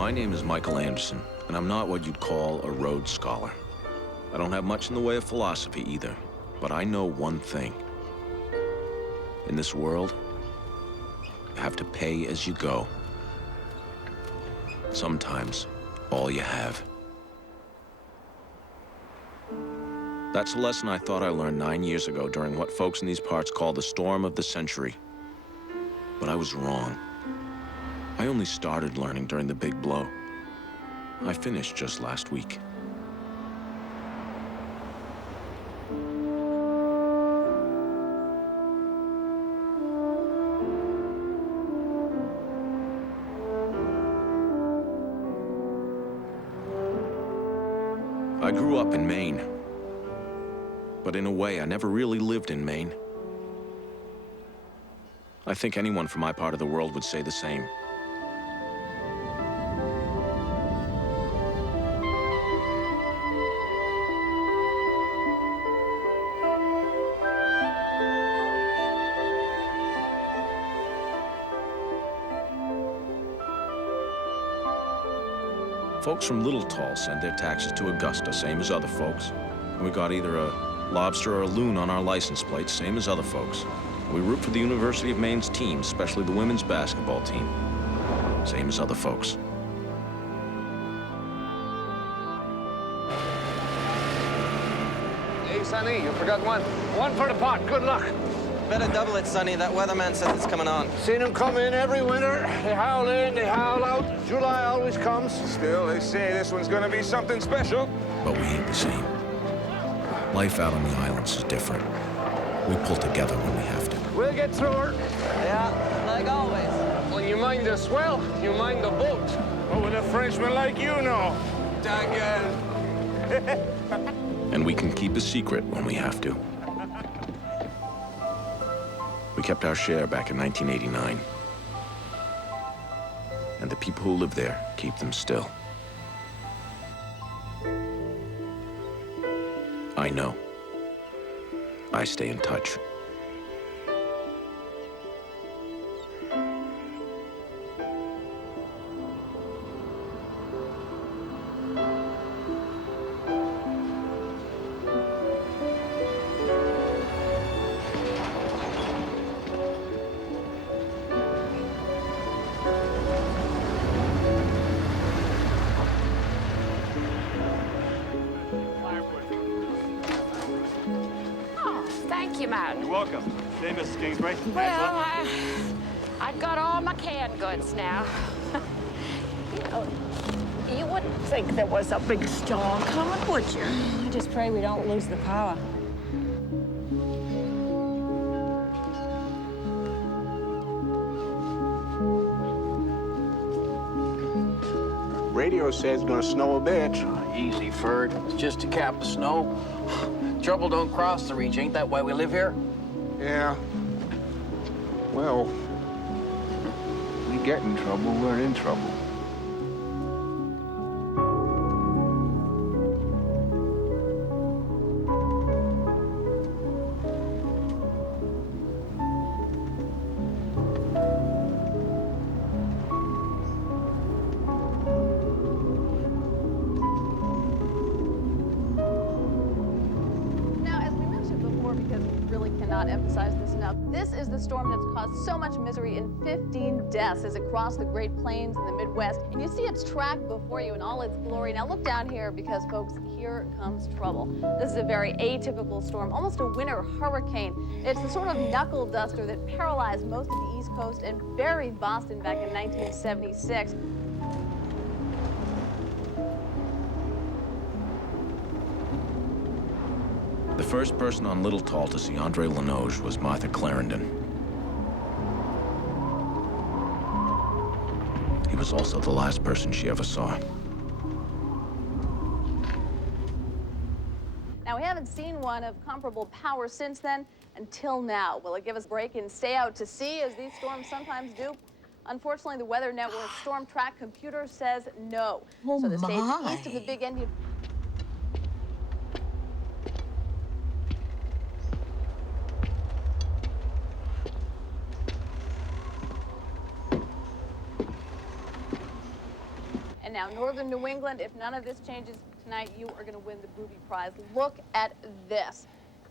My name is Michael Anderson, and I'm not what you'd call a Rhodes Scholar. I don't have much in the way of philosophy either, but I know one thing. In this world, you have to pay as you go. Sometimes, all you have. That's a lesson I thought I learned 9 years ago during what folks in these parts call the storm of the century. But I was wrong. I only started learning during the big blow. I finished just last week. I grew up in Maine. But in a way, I never really lived in Maine. I think anyone from my part of the world would say the same. Folks from Little Tall send their taxes to Augusta, same as other folks. And we got either a lobster or a loon on our license plates, same as other folks. We root for the University of Maine's team, especially the women's basketball team, same as other folks. Hey, Sonny, you forgot one. One for the pot. Good luck. Better double it, Sonny. That weatherman says it's coming on. Seen them come in every winter. They howl in, they howl out. July always comes. Still, they say this one's gonna be something special. But we ain't the same. Life out on the islands is different. We pull together when we have to. We'll get through her. Yeah, like always. Well, you mind the swell, you mind the boat. What would a Frenchman like you know? Dagger. And we can keep a secret when we have to. We kept our share back in 1989. And the people who live there keep them still. I know. I stay in touch. Thank you, man. You're welcome. Hey, Mrs. Kingsbury. Well, I've got all my canned goods now. You wouldn't think there was a big storm coming, would you? I just pray we don't lose the power. Radio says it's gonna snow a bit. Easy, Ferd. It's just a cap of snow. Trouble don't cross the reach. Ain't that why we live here? Yeah. Well, we get in trouble, we're in trouble. Emphasize this enough. This is the storm that's caused so much misery and 15 deaths as it crossed the Great Plains in the Midwest. And you see its track before you in all its glory. Now look down here because, folks, here comes trouble. This is a very atypical storm, almost a winter hurricane. It's the sort of knuckle duster that paralyzed most of the East Coast and buried Boston back in 1976. The first person on Little Tall to see Andre Lenoge was Martha Clarendon. He was also the last person she ever saw. Now, we haven't seen one of comparable power since then, until now. Will it give us a break and stay out to sea, as these storms sometimes do? Unfortunately, the Weather Network Storm Track computer says no. So the states east of the Big Indian... And now, northern New England, if none of this changes tonight, you are going to win the booby prize. Look at this.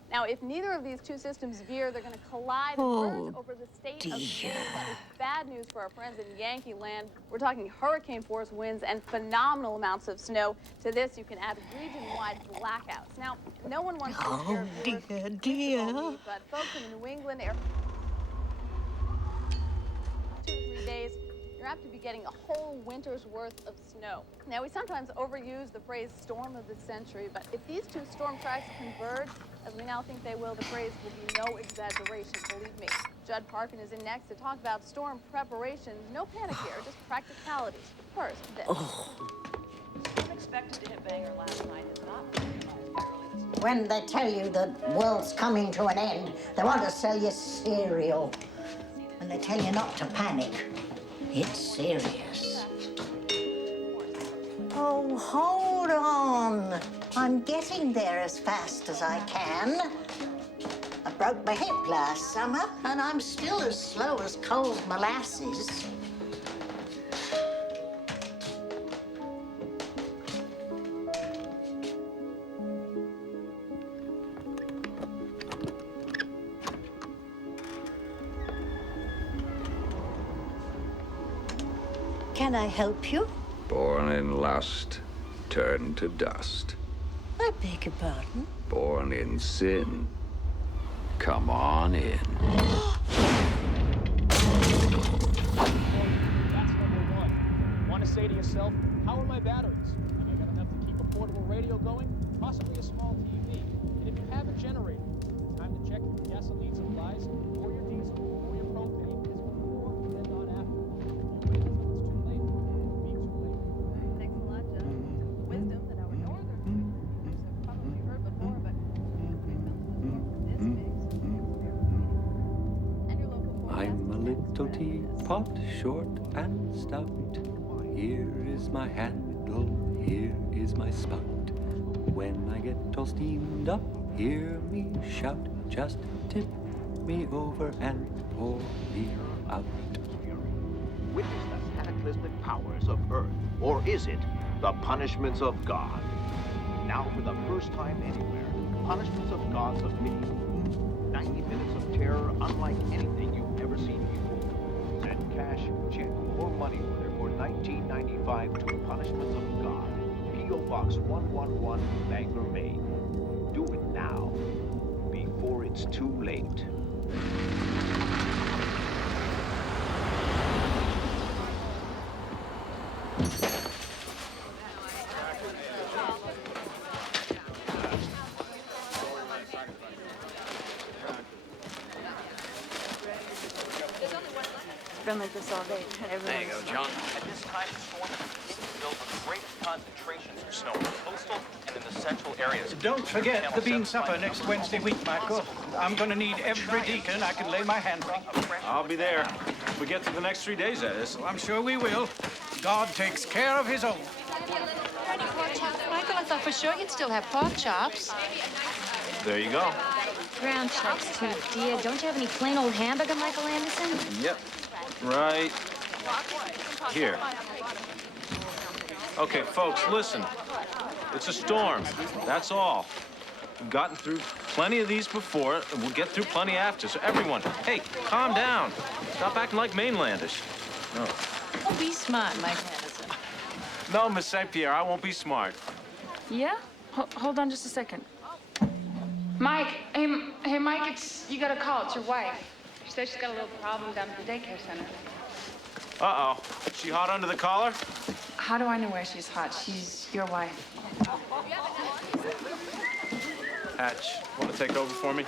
Now, if neither of these two systems veer, they're going to collide and merge over the state of Maine. That is bad news for our friends in Yankee land. We're talking hurricane-force winds and phenomenal amounts of snow. To this, you can add region-wide blackouts. Now, no one wants to share dear. But folks in the New England area, 2 to 3 days, you're apt to be getting a whole winter's worth of snow. Now, we sometimes overuse the phrase storm of the century, but if these two storm tracks converge, as we now think they will, the phrase will be no exaggeration, believe me. Judd Parkin is in next to talk about storm preparations. No panic here, just practicalities. First, this. I'm expected to hit Bangor last night. It's not early this morning. When they tell you the world's coming to an end, they want to sell you cereal. When they tell you not to panic, it's serious. Oh, hold on. I'm getting there as fast as I can. I broke my hip last summer, and I'm still as slow as cold molasses. Can I help you? Born in lust, turned to dust. I beg your pardon? Born in sin, come on in. That's number one. Want to say to yourself, how are my batteries? Am I going to have to keep a portable radio going? Possibly a small TV. And if you have a generator, time to check your gasoline supplies, or your diesel, or your propane is before and not after. If you wait until it's too late, it'll be too late. Thanks a lot, Judd. Wisdom that our northern viewers have probably heard before, but when it comes to the storm this big, and your local forecast I'm a little teapot, short and stout. Here is my handle, here is my spout. When I get all steamed up, hear me shout. Just tip me over and pour me out. Witness the cataclysmic powers of Earth, or is it the punishments of God? Now, for the first time anywhere, Punishments of Gods of Midi. 90 minutes of terror unlike anything you've ever seen before. Send cash, check, or money order for $19.95 to Punishments of God. P.O. Box 111, Bangor, Maine. Do it now, before it's too late. Been like this all day. There you go, John. At this time, the storm is filled with great concentrations of snow in coastal and in the central areas. Don't forget the bean supper next Wednesday week, Michael. I'm going to need every deacon I can lay my hands on. I'll be there. If we get through the next 3 days, that is. I'm sure we will. God takes care of his own. Michael, I thought for sure you'd still have pork chops. There you go. Ground chops, too, dear. Don't you have any plain old hamburger, Michael Anderson? Yep. Right here. Okay, folks, listen. It's a storm. That's all. We've gotten through plenty of these before, and we'll get through plenty after. So everyone, hey, calm down. Stop acting like mainlandish. No. Oh, be smart, Michael Anderson. No, Miss St. Pierre, I won't be smart. Yeah? Hold on just a second. Mike, hey, Mike, you got a call. It's your wife. She says she's got a little problem down at the daycare center. Uh-oh. She hot under the collar? How do I know where she's hot? She's your wife. Hatch, want to take over for me?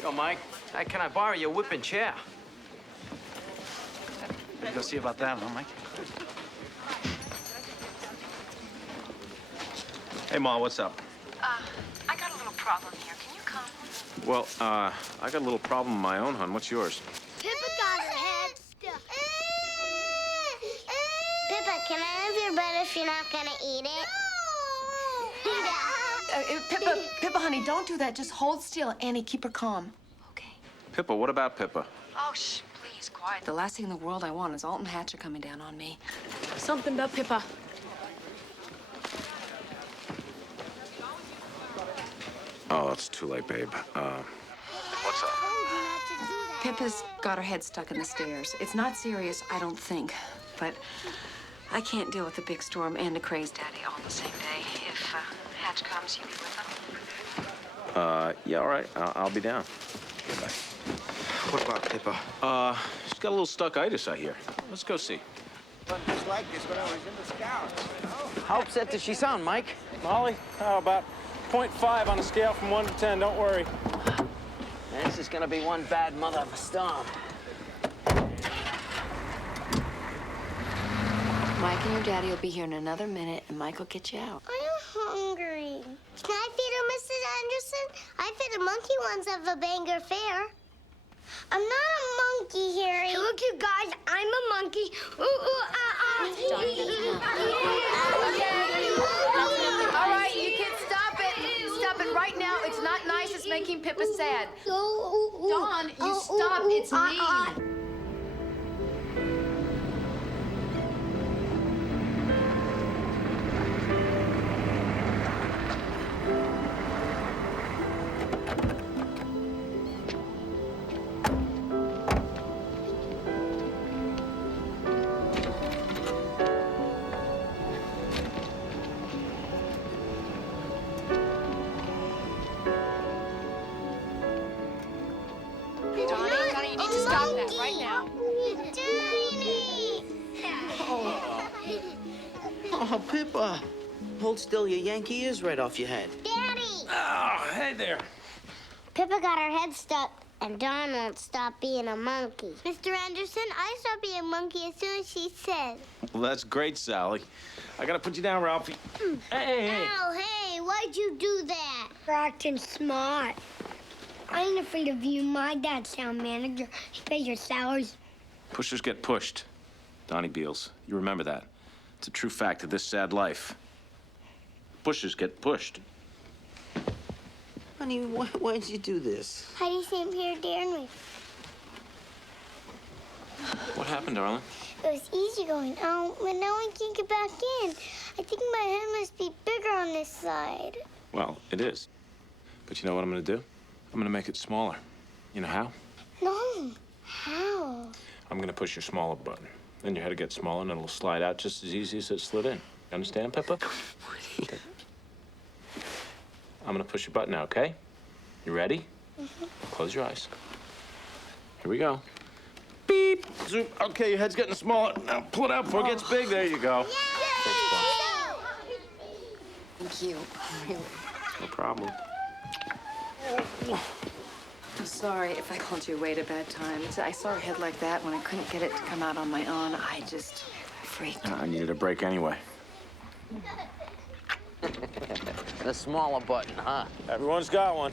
Sure, Mike. Hey, can I borrow your whipping chair? Go see about that, huh, Mike? Hey, Ma, what's up? I got a little problem here. Can you come? Well, I got a little problem of my own, hon. What's yours? Pippa got her head stuck. Pippa, can I have your bread if you're not gonna eat it? Pippa, honey, don't do that. Just hold still. Annie, keep her calm. Pippa, what about Pippa? Oh, shh, please, quiet. The last thing in the world I want is Alton Hatcher coming down on me. Something about Pippa. Oh, it's too late, babe. What's up? Pippa's got her head stuck in the stairs. It's not serious, I don't think. But I can't deal with a big storm and a crazed daddy all the same day. If Hatch comes, you be with him? Yeah, all right. I'll be down. Goodbye. What about Pippa? She's got a little stuck-itis, I hear. Let's go see. Just like this when I was in the Scouts, you know? How upset does she sound, Mike? Molly, how about 0.5 on a scale from 1 to 10? Don't worry. This is gonna be one bad mother of a storm. Mike and your daddy will be here in another minute, and Mike will get you out. I'm hungry. Can I feed her, Mrs. Anderson? I fed a monkey once at the Bangor Fair. I'm not a monkey, Harry. Look, you guys, I'm a monkey. All right, you kids, stop it. Stop it right now. It's not nice. It's making Pippa sad. Dawn, you stop. It's mean. Donnie, you need to stop that right now. Oh, Pippa. Hold still, your Yankee ears right off your head. Daddy! Oh, hey there. Pippa got her head stuck, and Dawn won't stop being a monkey. Mr. Anderson, I stopped being a monkey as soon as she said. Well, that's great, Sally. I gotta put you down, Ralphie. Hey. Ow, hey, why'd you do that? You're acting smart. I ain't afraid of you. My dad's town manager. He pays your salaries. Pushers get pushed. Donnie Beals, you remember that. It's a true fact of this sad life. Pushers get pushed. Honey, why'd you do this? Heidi St. Pierre dared me. What happened, darling? It was easy going out, but now I can't get back in. I think my head must be bigger on this side. Well, it is. But you know what I'm gonna do? I'm gonna make it smaller. You know how? No. How? I'm gonna push your smaller button. Then your head will get smaller and it'll slide out just as easy as it slid in. You understand, Pippa? Okay. I'm gonna push your button now, okay? You ready? Close your eyes. Here we go. Beep! Zoop. Okay, your head's getting smaller. Now pull it out before it gets big. There you go. Thank you. Really. No problem. I'm sorry if I called you away at a bad time. I saw her head like that when I couldn't get it to come out on my own. I just freaked. I needed a break anyway. The smaller button, huh? Everyone's got one.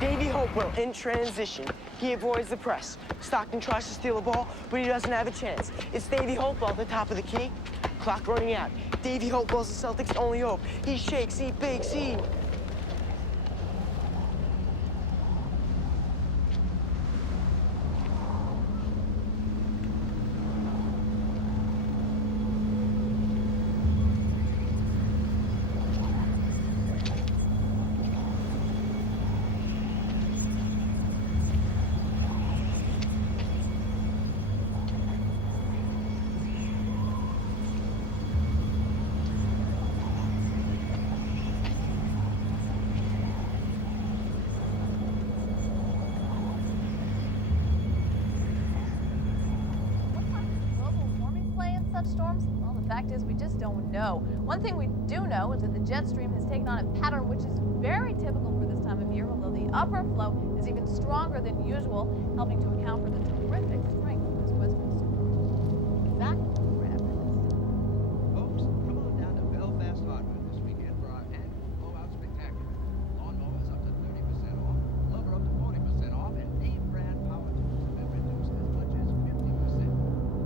Davy Hopewell in transition. He avoids the press. Stockton tries to steal the ball, but he doesn't have a chance. It's Davy Hopewell at the top of the key. Clock running out. Davy Hopewell's the Celtics' only hope. He shakes, he bakes, he... Storms? Well, the fact is we just don't know. One thing we do know is that the jet stream has taken on a pattern which is very typical for this time of year, although the upper flow is even stronger than usual, helping to account for the terrific strength of this western storm. Back right after this. Folks, come on down to Belfast Hardware this weekend for our annual blowout spectacular. Lawnmowers up to 30% off, blower up to 40% off, and name brand power tools have been reduced as much as 50%.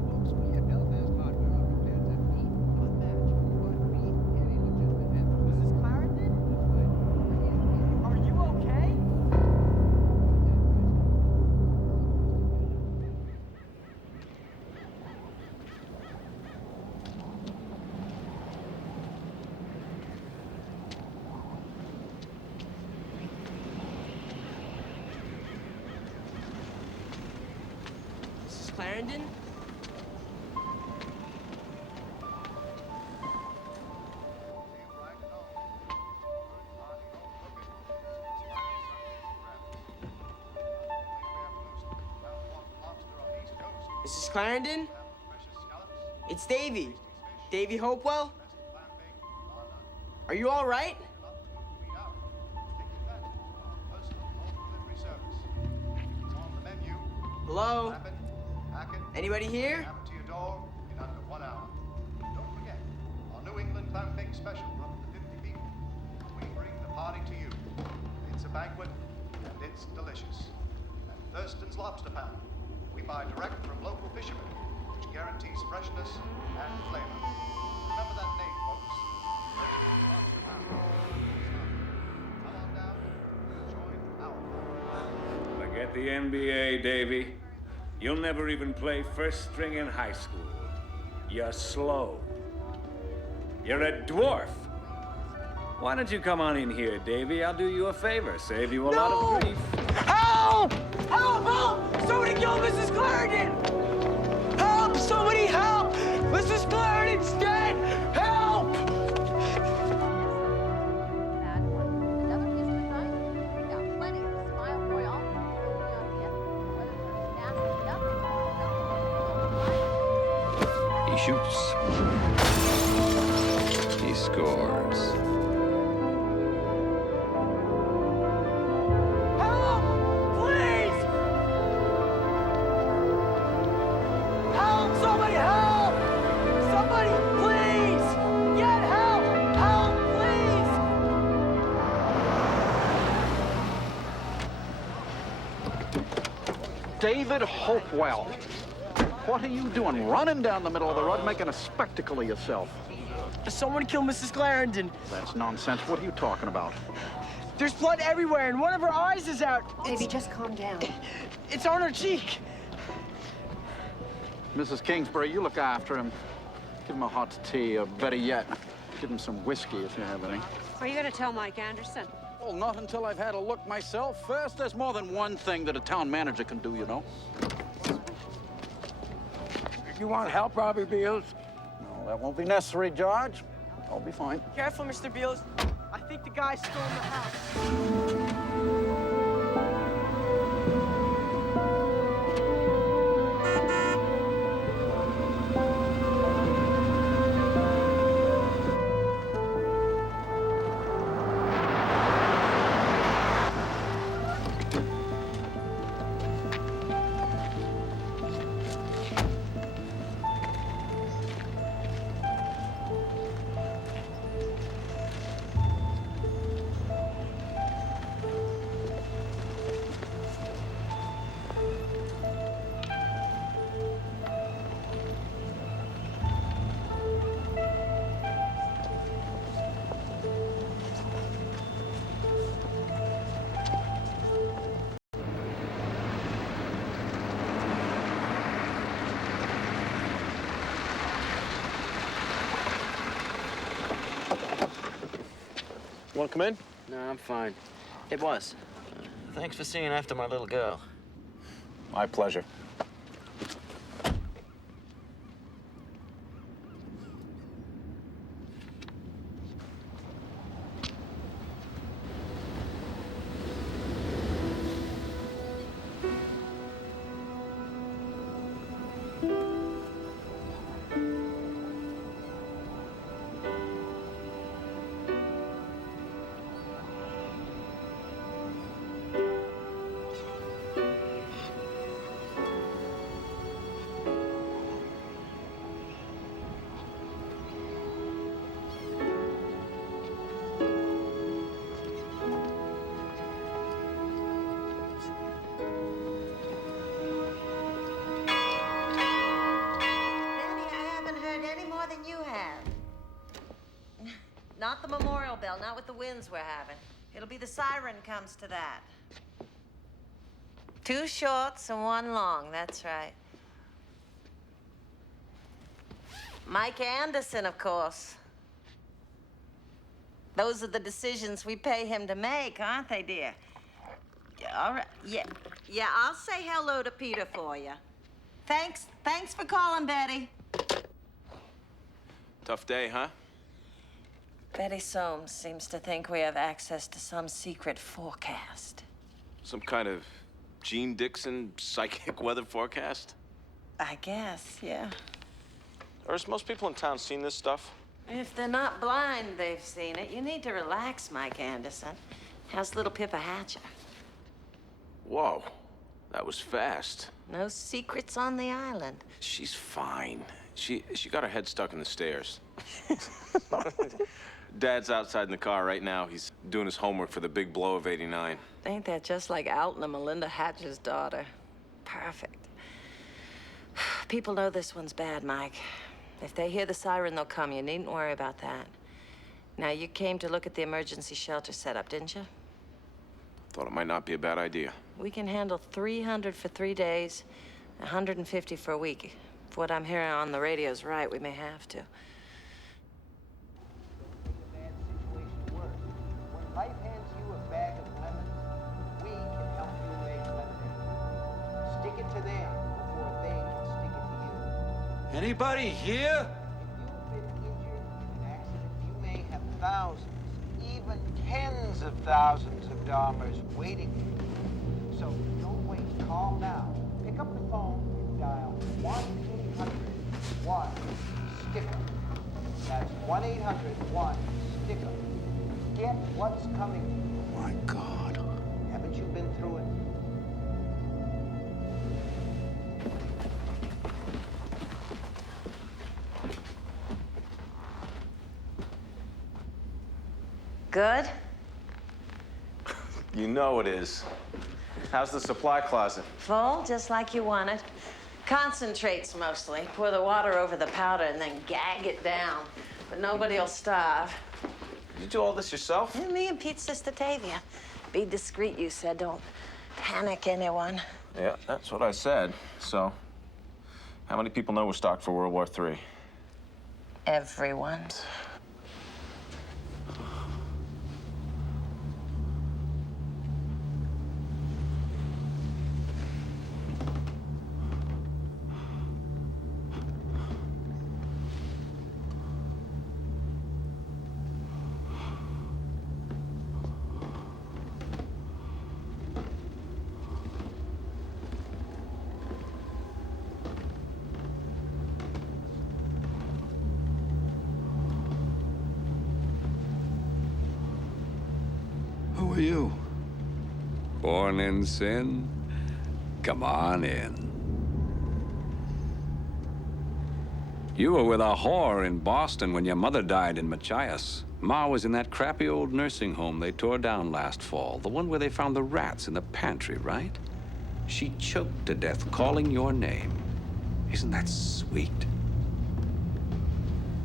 Folks, we at Belfast Hardware are prepared to meet, not match, but beat any legitimate advertiser. Mrs. Clarendon? Are you okay? Clarendon? Mrs. Clarendon? It's Davy. Davy Hopewell? Are you all right? Hello? Anybody here? To your door in under 1 hour. Don't forget, our New England clam bake special for up to 50 people. We bring the party to you. It's a banquet, and it's delicious. And Thurston's Lobster Pound. We buy direct from local fishermen, which guarantees freshness and flavor. Remember that name, folks. Thurston's Lobster Pound. Come on down and join our party. Forget the NBA, Davy. You'll never even play first string in high school. You're slow. You're a dwarf. Why don't you come on in here, Davy? I'll do you a favor, save you a lot of grief. Help! Help! Help! Somebody kill Mrs. Clarendon! Help! Somebody help! Mrs. Clarendon's dead! Help! He shoots. He scores. Help! Please! Help! Somebody help! Somebody, please! Get help! Help, please! David Hopewell. What are you doing, running down the middle of the road, making a spectacle of yourself? Someone killed Mrs. Clarendon. That's nonsense. What are you talking about? There's blood everywhere, and one of her eyes is out. Baby, just calm down. It's on her cheek. Mrs. Kingsbury, you look after him. Give him a hot tea, or better yet, give him some whiskey if you have any. Are you going to tell Mike Anderson? Well, not until I've had a look myself first. There's more than one thing that a town manager can do, you know. You want help, Robbie Beals? No, that won't be necessary, George. I'll be fine. Careful, Mr. Beals. I think the guy's still in the house. Want to come in? No, I'm fine. Hey, boss. Thanks for seeing after my little girl. My pleasure. Not the memorial bell, not with the winds we're having. It'll be the siren comes to that. 2 shorts and 1 long, that's right. Mike Anderson, of course. Those are the decisions we pay him to make, aren't they, dear? All right, yeah, I'll say hello to Peter for you. Thanks for calling, Betty. Tough day, huh? Betty Soames seems to think we have access to some secret forecast. Some kind of Gene Dixon psychic weather forecast? I guess, yeah. Has most people in town seen this stuff? If they're not blind, they've seen it. You need to relax, Mike Anderson. How's little Pippa Hatcher? Whoa, that was fast. No secrets on the island. She's fine. She got her head stuck in the stairs. Dad's outside in the car right now. He's doing his homework for the big blow of '89. Ain't that just like Alton and Melinda Hatcher's daughter? Perfect. People know this one's bad, Mike. If they hear the siren, they'll come. You needn't worry about that. Now, you came to look at the emergency shelter setup, didn't you? Thought it might not be a bad idea. We can handle 300 for 3 days, 150 for a week. If what I'm hearing on the radio's right, we may have to. When life hands you a bag of lemons, we can help you make lemonade. Stick it to them before they can stick it to you. Anybody here? If you've been injured in an accident, you may have thousands, even tens of thousands of dollars waiting for you. So don't wait. Call now. Pick up the phone and dial 1-800-1-STICKER. That's 1-800-1-STICKER. Get what's coming. My God. Haven't you been through it? Good? You know it is. How's the supply closet? Full, just like you wanted. Concentrates mostly. Pour the water over the powder and then gag it down. But nobody'll starve. Did you do all this yourself? Yeah, me and Pete's sister Tavia. Be discreet, you said. Don't panic anyone. Yeah, that's what I said. So, how many people know we're stocked for World War III? Everyone. Who are you? Born in sin? Come on in. You were with a whore in Boston when your mother died in Machias. Ma was in that crappy old nursing home they tore down last fall, the one where they found the rats in the pantry, right? She choked to death calling your name. Isn't that sweet?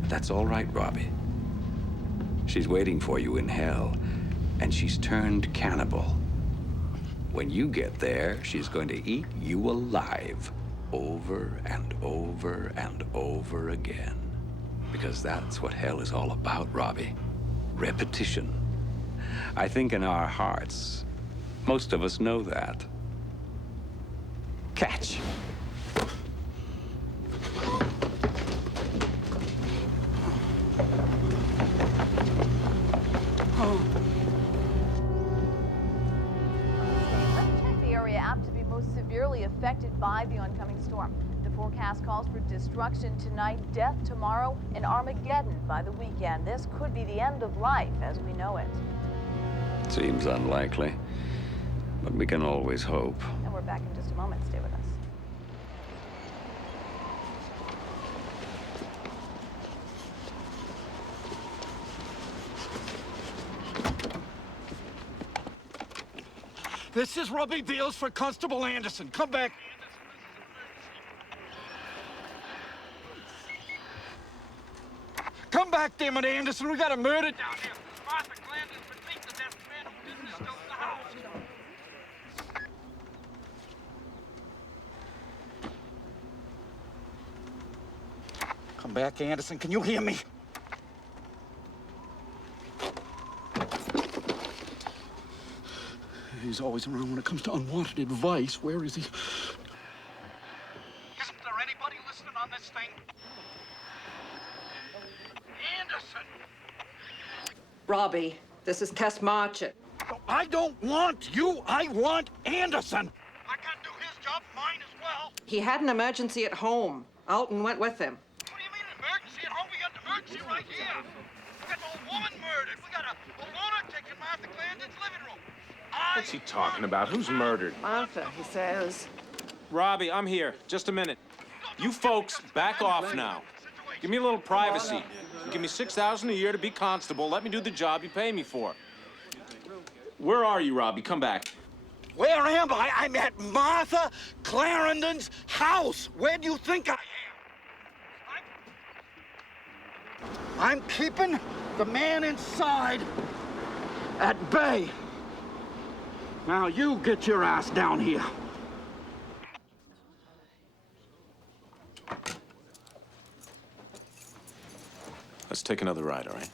But that's all right, Robbie. She's waiting for you in hell, and she's turned cannibal. When you get there, she's going to eat you alive over and over and over again. Because that's what hell is all about, Robbie. Repetition. I think in our hearts, most of us know that. Catch. Severely affected by the oncoming storm. The forecast calls for destruction tonight, death tomorrow, and Armageddon by the weekend. This could be the end of life as we know it. Seems unlikely, but we can always hope. And we're back in just a moment. Stay with us. This is Robbie Beals for Constable Anderson. Come back. Come back, damn it, Anderson. We got a murder down here. Martha Glandon's been beaten to death. Man who did this still in the house. Come back, Anderson. Can you hear me? He's always around when it comes to unwanted advice. Where is he? He's Robbie, this is Tess Marchett. I don't want you. I want Anderson. I can't do his job, mine as well. He had an emergency at home. Alton went with him. What do you mean emergency at home? We got an emergency right here. We got an old woman murdered. We got a lunatic in Martha Clarendon's living room. What's he talking about? Who's murdered? Martha, he says. Robbie, I'm here. Just a minute. You folks, back off now. Give me a little privacy. Give me $6,000 a year to be constable. Let me do the job you pay me for. Where are you, Robbie? Come back. Where am I? I'm at Martha Clarendon's house. Where do you think I am? I'm keeping the man inside at bay. Now you get your ass down here. Let's take another ride, all right?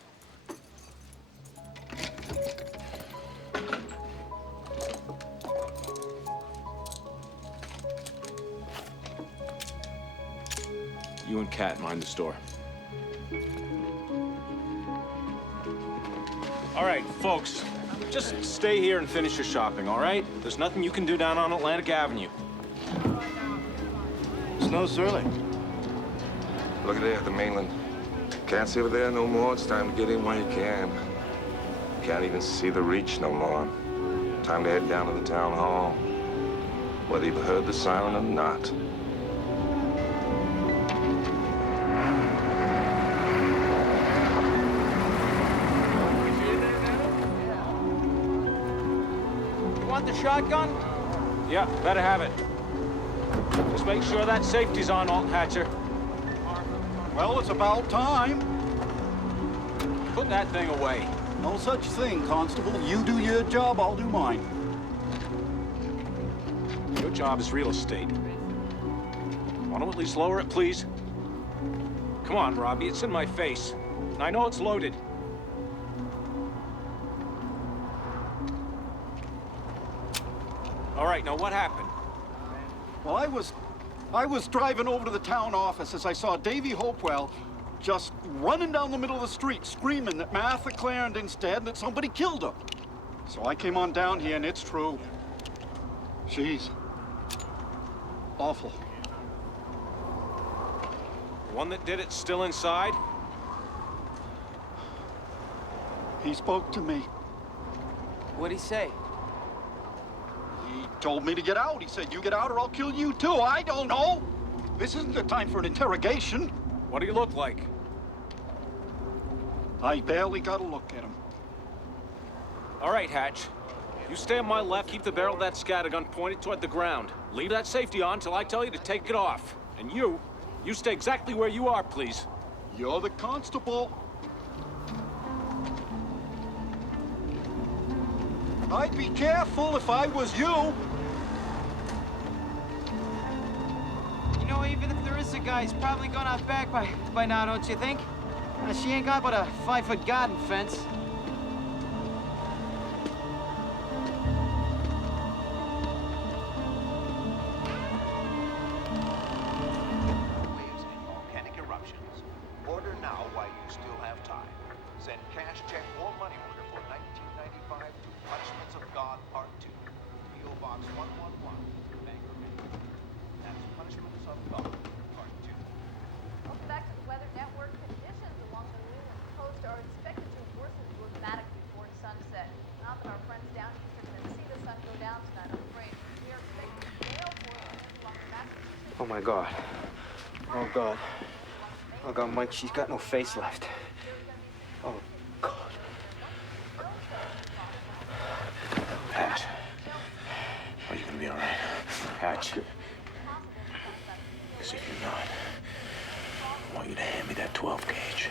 You and Kat mind the store. All right, folks, just stay here and finish your shopping, all right? There's nothing you can do down on Atlantic Avenue. Snow's early. Look at there at the mainland. Can't see over there no more. It's time to get in while you can. Can't even see the reach no more. Time to head down to the town hall. Whether you've heard the siren or not. You want the shotgun? Yeah, better have it. Just make sure that safety's on, Alt Hatcher. Well, it's about time. Put that thing away. No such thing, Constable. You do your job, I'll do mine. Your job is real estate. Want to at least lower it, please? Come on, Robbie, it's in my face. I know it's loaded. All right, now what happened? Well, I was driving over to the town office as I saw Davy Hopewell just running down the middle of the street, screaming that Martha Clarendon's dead and that somebody killed her. So I came on down here, and it's true. She's awful. The one that did it still inside? He spoke to me. What'd he say? He told me to get out. He said, you get out or I'll kill you too. I don't know. This isn't the time for an interrogation. What do you look like? I barely got a look at him. All right, Hatch. You stay on my left, keep the barrel of that scattergun pointed toward the ground. Leave that safety on till I tell you to take it off. And you stay exactly where you are, please. You're the constable. I'd be careful if I was you. You know, even if there is a guy, he's probably gone out back by now, don't you think? She ain't got but a 5-foot garden fence. Waves and volcanic eruptions. Order now while you still have time. Send cash, check, or money order for 1995 to Punishments of God Part 2. P.O. Box 111, Bangor, Maine. That's Punishments of God Part 2. Welcome back to the Weather Network. Conditions along the New England coast are expected to worsen dramatically before sunset. Not that our friends down eastern Tennessee, the sun go down tonight, I'm afraid. We are expecting gale force along the Massachusetts. Oh, my God. Oh, God. Oh, God, Mike, she's got no face left. Oh, God. Hatch. Are you gonna be all right? Hatch. Because if you're not, I want you to hand me that 12 gauge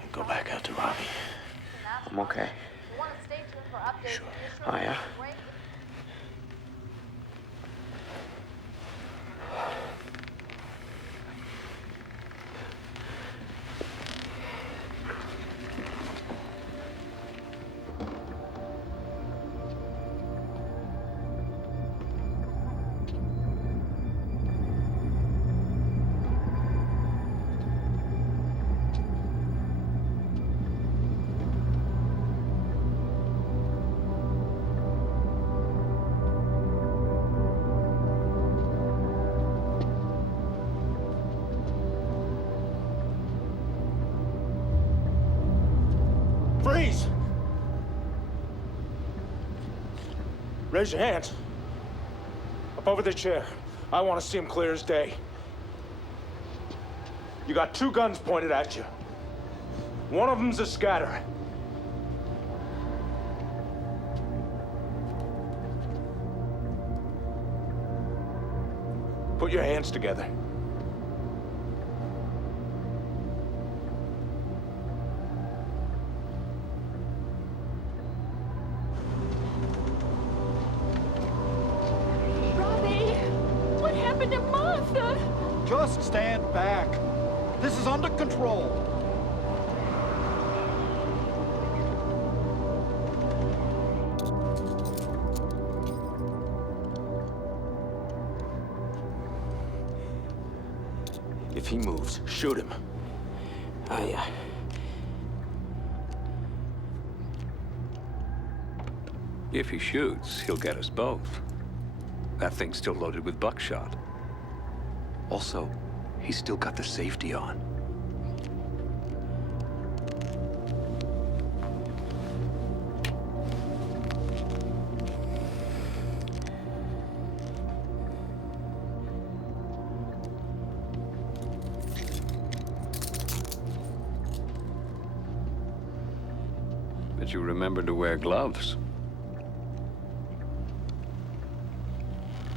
and go back out to Robbie. I'm okay. Sure. Oh, yeah? Freeze! Raise your hands. Up over the chair. I want to see them clear as day. You got 2 guns pointed at you. One of them's a scatter. Put your hands together. Robbie, what happened to Martha? Just stand back. This is under control. If he moves, shoot him. If he shoots, he'll get us both. That thing's still loaded with buckshot. Also, he's still got the safety on. But you remembered to wear gloves.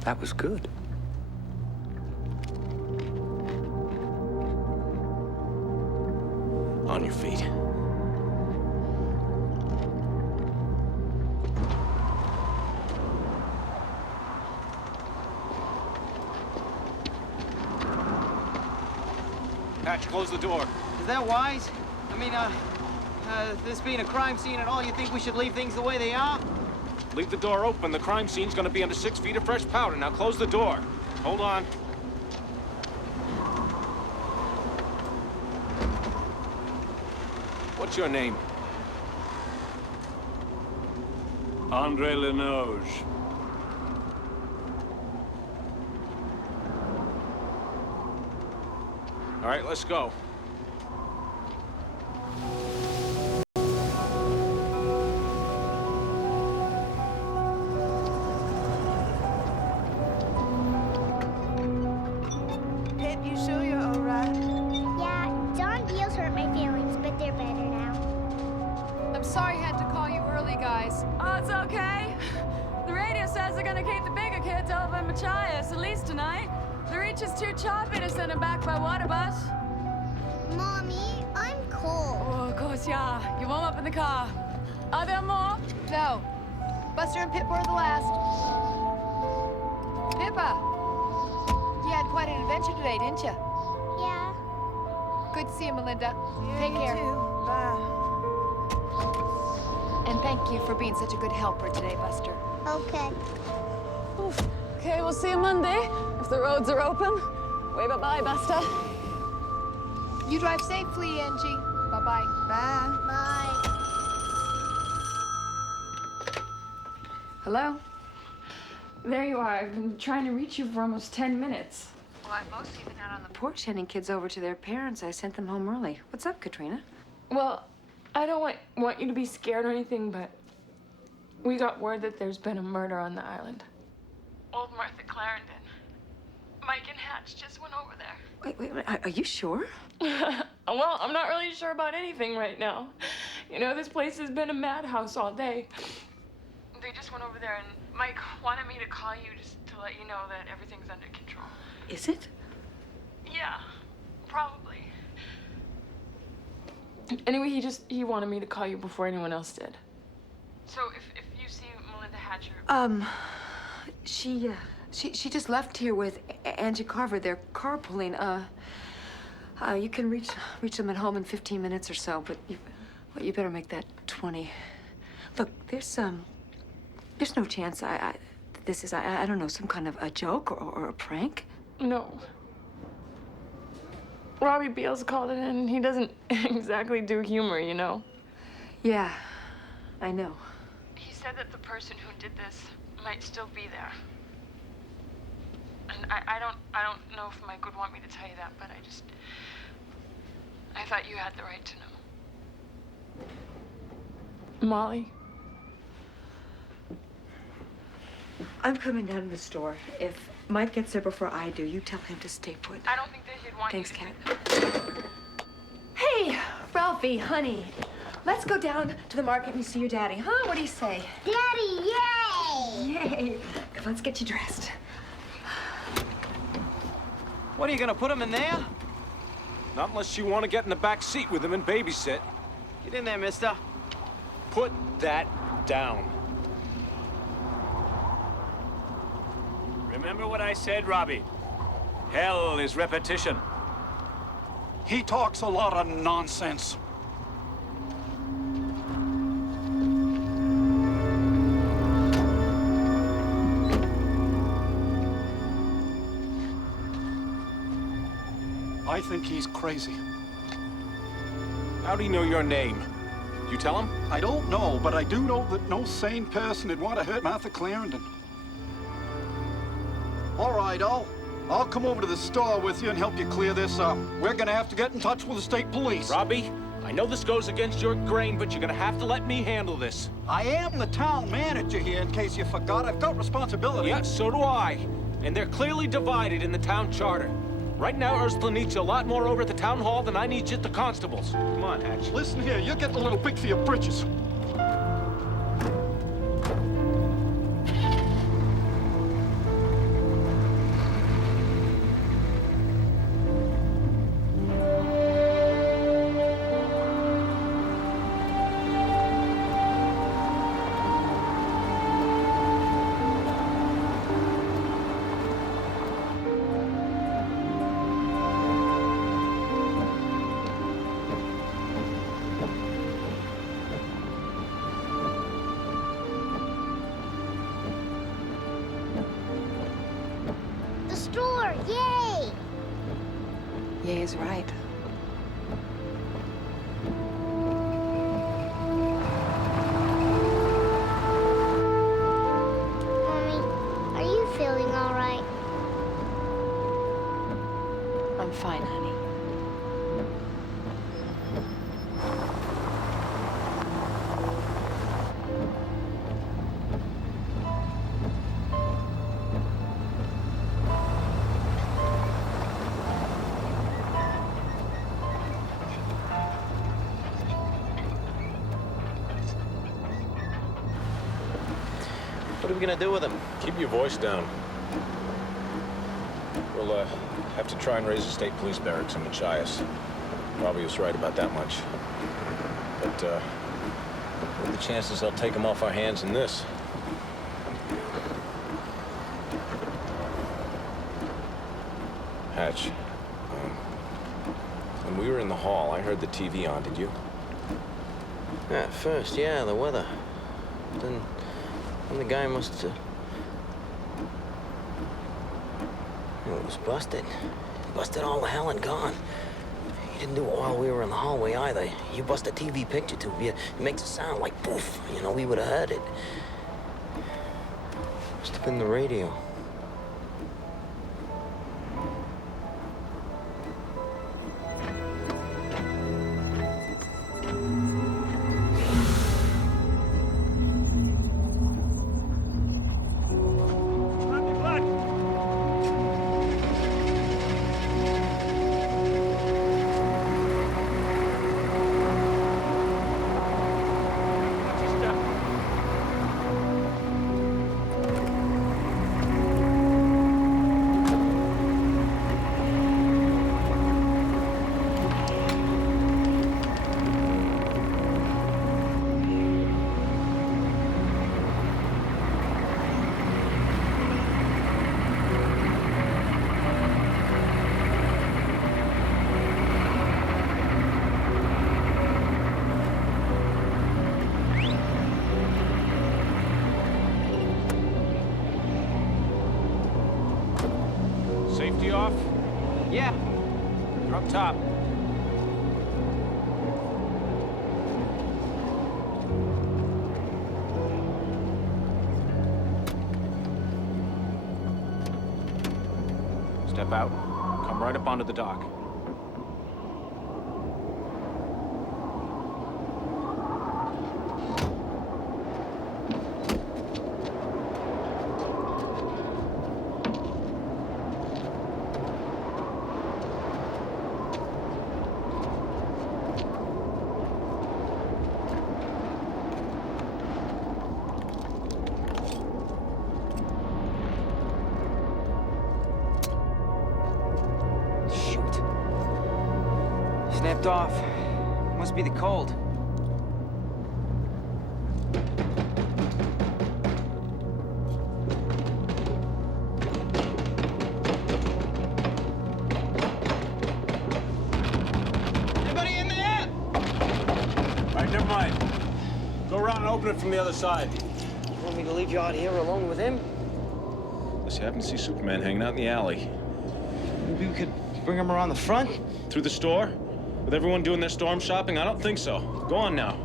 That was good. On your feet. Hatch, close the door. Is that wise? I mean, this being a crime scene and all, you think we should leave things the way they are? Leave the door open. The crime scene's gonna be under 6 feet of fresh powder. Now close the door. Hold on. What's your name? Andre Lenoge. All right, let's go. Pip, you sure you're all right? Yeah, Don Beals hurt my feelings, but they're better now. I'm sorry I had to call you early, guys. Oh, it's okay. The radio says they're gonna keep the bigger kids over in Machias, at least tonight. The reach is too choppy to send them back by water bus. Mommy, I'm cold. Oh, of course, yeah. You warm up in the car. Are there more? No. Buster and Pip were the last. Pippa, you had quite an adventure today, didn't you? Yeah. Good to see you, Melinda. Take care. Bye. And thank you for being such a good helper today, Buster. Okay. Okay, we'll see you Monday, if the roads are open. Wave bye-bye, Buster. You drive safely, Angie. Bye-bye. Bye. Bye. Hello? There you are. I've been trying to reach you for almost 10 minutes. Well, I've mostly been out on the porch handing kids over to their parents. I sent them home early. What's up, Katrina? Well, I don't want you to be scared or anything, but we got word that there's been a murder on the island. Old Martha Clarendon. Mike and Hatch just went over there. Wait, are you sure? Well, I'm not really sure about anything right now. You know, this place has been a madhouse all day. They just went over there, and Mike wanted me to call you just to let you know that everything's under control. Is it? Yeah, probably. Anyway, he wanted me to call you before anyone else did. So if you see Melinda Hatcher... She just left here with Angie Carver. They're carpooling. You can reach them at home in 15 minutes or so, but you better make that 20. Look, there's no chance this is, I don't know, some kind of a joke or a prank? No. Robbie Beals called it in. He doesn't exactly do humor, you know. Yeah, I know. He said that the person who did this might still be there. And I don't know if Mike would want me to tell you that, but I thought you had the right to know. Molly. I'm coming down to the store. If Mike gets there before I do, you tell him to stay put. I don't think that he'd want Thanks, you Kat. Hey, Ralphie, honey. Let's go down to the market and see your daddy, huh? What do you say? Daddy, yay! Yay! Come, let's get you dressed. What, are you gonna put him in there? Not unless you want to get in the back seat with him and babysit. Get in there, mister. Put that down. Remember what I said, Robbie? Hell is repetition. He talks a lot of nonsense. I think he's crazy. How do you know your name? You tell him? I don't know, but I do know that no sane person would want to hurt Martha Clarendon. All right, I'll come over to the store with you and help you clear this up. We're gonna have to get in touch with the state police. Robbie, I know this goes against your grain, but you're gonna have to let me handle this. I am the town manager here, in case you forgot. I've got responsibility. Yeah, so do I. And they're clearly divided in the town charter. Right now, Ursula needs you a lot more over at the town hall than I need you at the constables. Come on, Hatch. Listen here, you're getting a little big for your britches. The store, yay! Yay is right. Mommy, are you feeling all right? I'm fine, honey. What are we gonna do with him? Keep your voice down. We'll, have to try and raise the state police barracks in Machias. Robbie was right about that much. But, what are the chances they'll take him off our hands in this? Hatch, when we were in the hall, I heard the TV on, did you? At first, yeah, the weather. Then the guy must have... It was busted. Busted all the hell and gone. He didn't do it while we were in the hallway either. You bust a TV picture tube, it makes a sound like poof. You know, we would have heard it. Must have been the radio. Safety off? Yeah. You're up top. Step out. Come right up onto the dock. dropped off. Must be the cold. Anybody in there? All right, never mind. Go around and open it from the other side. You want me to leave you out here alone with him? Unless you happen to see Superman hanging out in the alley. Maybe we could bring him around the front? Through the store? With everyone doing their storm shopping? I don't think so. Go on now.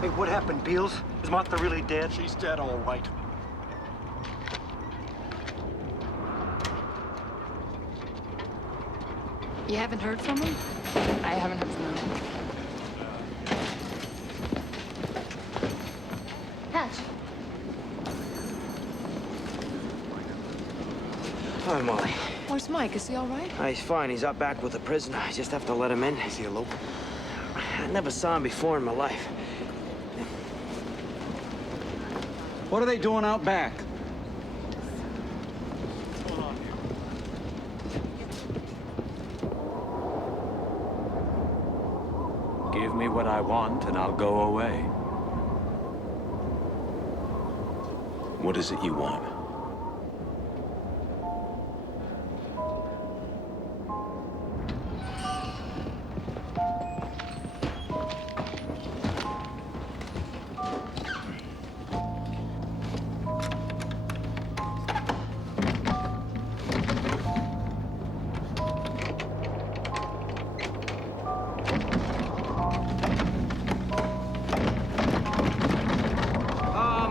Hey, what happened, Beals? Is Martha really dead? She's dead, all right. You haven't heard from him? I haven't heard from him. Hatch. Hi, Molly. Where's Mike? Is he all right? He's fine. He's out back with the prisoner. I just have to let him in. Is he a local? I never saw him before in my life. What are they doing out back? Give me what I want and I'll go away. What is it you want?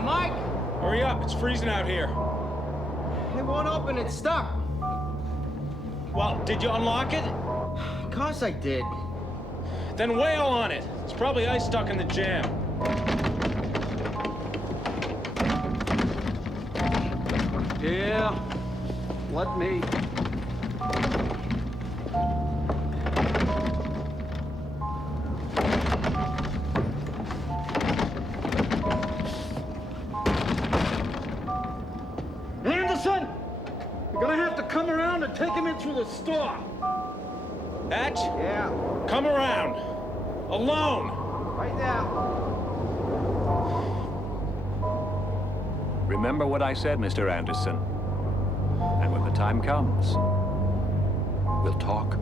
Mike! Hurry up, it's freezing out here. It won't open, it's stuck. Well, did you unlock it? Of course I did. Then wail on it. It's probably ice stuck in the jam. Yeah, let me. Anderson! You're gonna have to come around and take him in through the store. Hatch? Yeah. Come around. Alone. Right now. Remember what I said, Mr. Anderson. And when the time comes, we'll talk.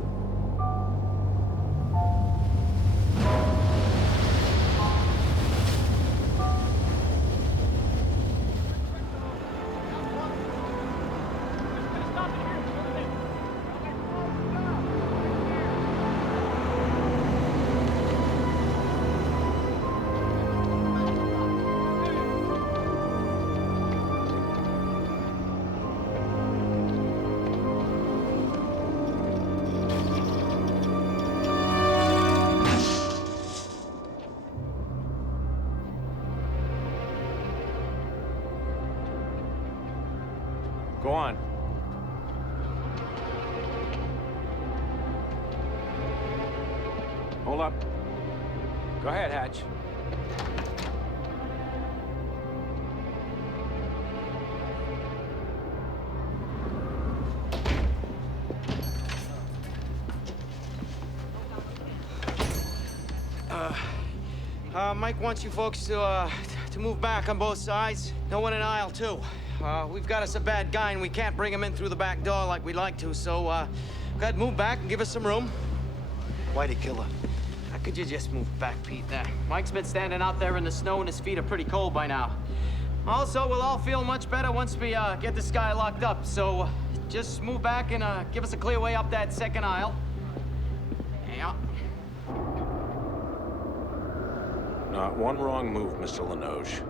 Go on. Hold up. Go ahead, Hatch. Mike wants you folks to move back on both sides. No one in aisle two. We've got us a bad guy, and we can't bring him in through the back door like we'd like to, so, go ahead, move back and give us some room. Why'd he kill her? Could you just move back, Pete? Mike's been standing out there in the snow, and his feet are pretty cold by now. Also, we'll all feel much better once we, get this guy locked up, so just move back and, give us a clear way up that second aisle. Yeah. Not one wrong move, Mr. Lenoge.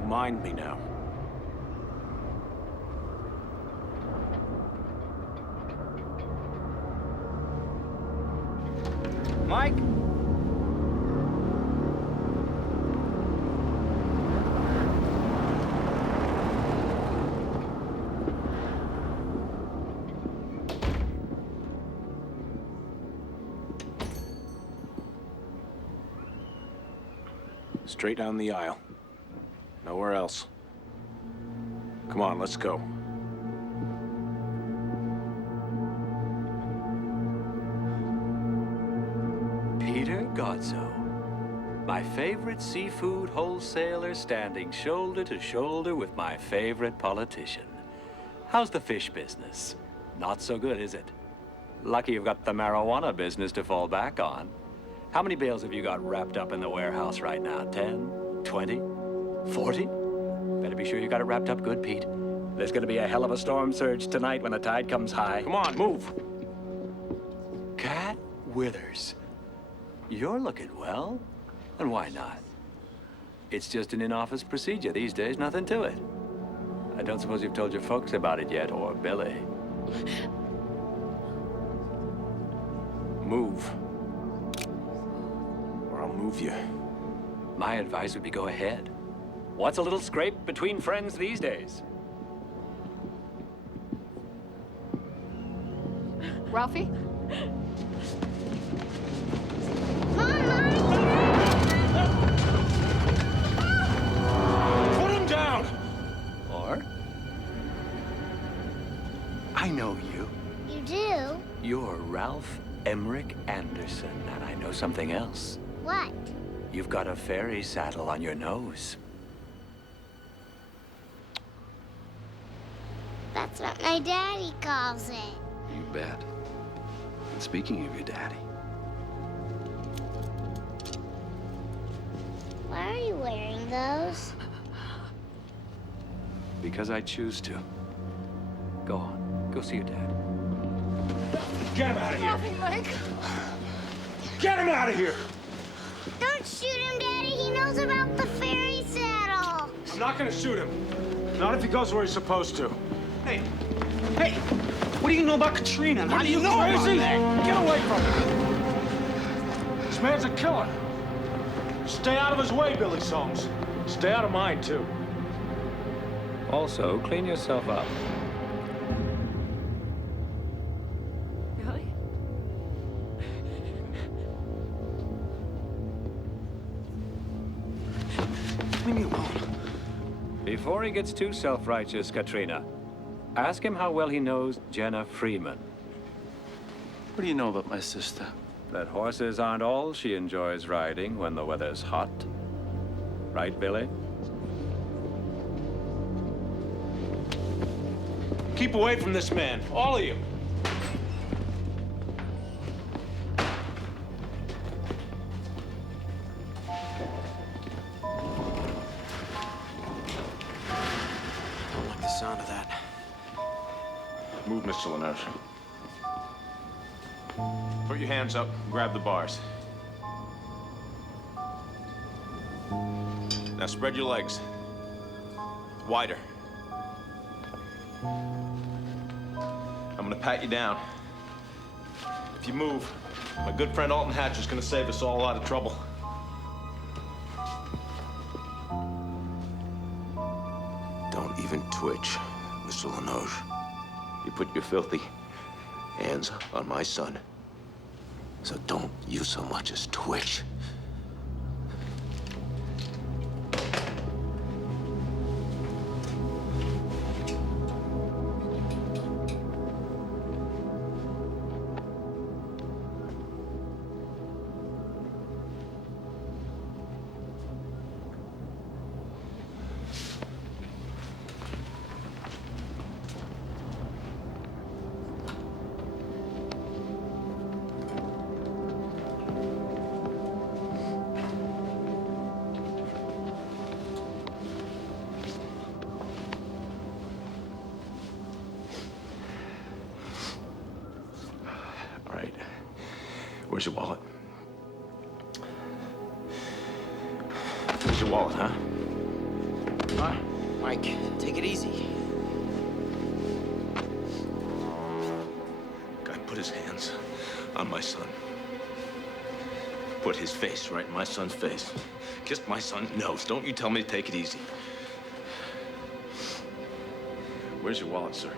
You mind me now. Mike? Straight down the aisle. Nowhere else. Come on, let's go. Peter Gozzo, my favorite seafood wholesaler standing shoulder to shoulder with my favorite politician. How's the fish business? Not so good, is it? Lucky you've got the marijuana business to fall back on. How many bales have you got wrapped up in the warehouse right now? 10? 20? 40? Better be sure you got it wrapped up good, Pete. There's gonna be a hell of a storm surge tonight when the tide comes high. Come on, move. Cat Withers. You're looking well. And why not? It's just an in-office procedure these days, nothing to it. I don't suppose you've told your folks about it yet, or Billy. Move. Or I'll move you. My advice would be go ahead. What's a little scrape between friends these days? Ralphie? Put him down! Or? I know you. You do? You're Ralph Emmerich Anderson, and I know something else. What? You've got a fairy saddle on your nose. That's what my daddy calls it. You bet. And speaking of your daddy, Why are you wearing those? because I choose to. Go on, go see your dad. Get him out of here! Ralphie, Mike. Get him out of here! Don't shoot him, Daddy. He knows about the fairy saddle. I'm not gonna shoot him. Not if he goes where he's supposed to. Hey, what do you know about Katrina? How do you know crazy? about that? Get away from him! This man's a killer. Stay out of his way, Billy Soames. Stay out of mine, too. Also, clean yourself up. Really? Leave me alone. Before he gets too self-righteous, Katrina, ask him how well he knows Jenna Freeman. What do you know about my sister? That horses aren't all she enjoys riding when the weather's hot. Right, Billy? Keep away from this man, all of you. I don't like the sound of that. Move, Mr. Lenoge. Put your hands up, grab the bars. Now spread your legs. Wider. I'm gonna pat you down. If you move, my good friend Alton Hatcher's gonna save us all a lot of trouble. Don't even twitch, Mr. Lenoge. You put your filthy hands on my son. So don't you so much as twitch. All right. Where's your wallet? Huh? Mike, take it easy. Guy put his hands on my son. Put his face right in my son's face. Kissed my son's nose. Don't you tell me to take it easy. Where's your wallet, sir?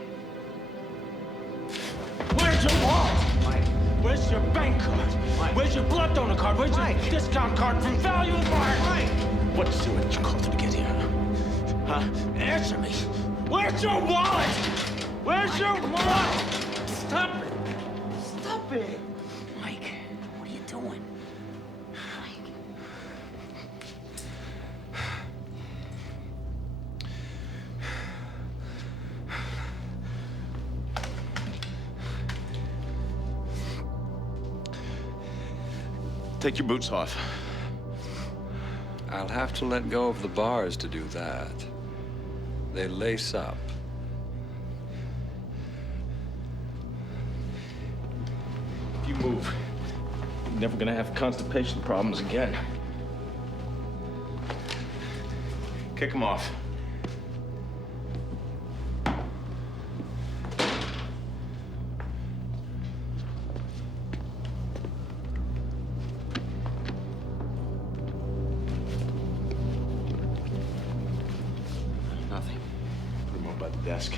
Where's your wallet? Mike. Where's your bank card? Mike. Where's your blood donor card? Where's your discount card from Value Mart? Mike! What did you call to get here? Huh? Answer me. Where's your wallet? Where's your wallet? Stop it. Stop it. Mike, what are you doing? Take your boots off. I'll have to let go of the bars to do that. They lace up. If you move, you're never gonna have constipation problems again. Kick him off. Nothing. Put him over by the desk.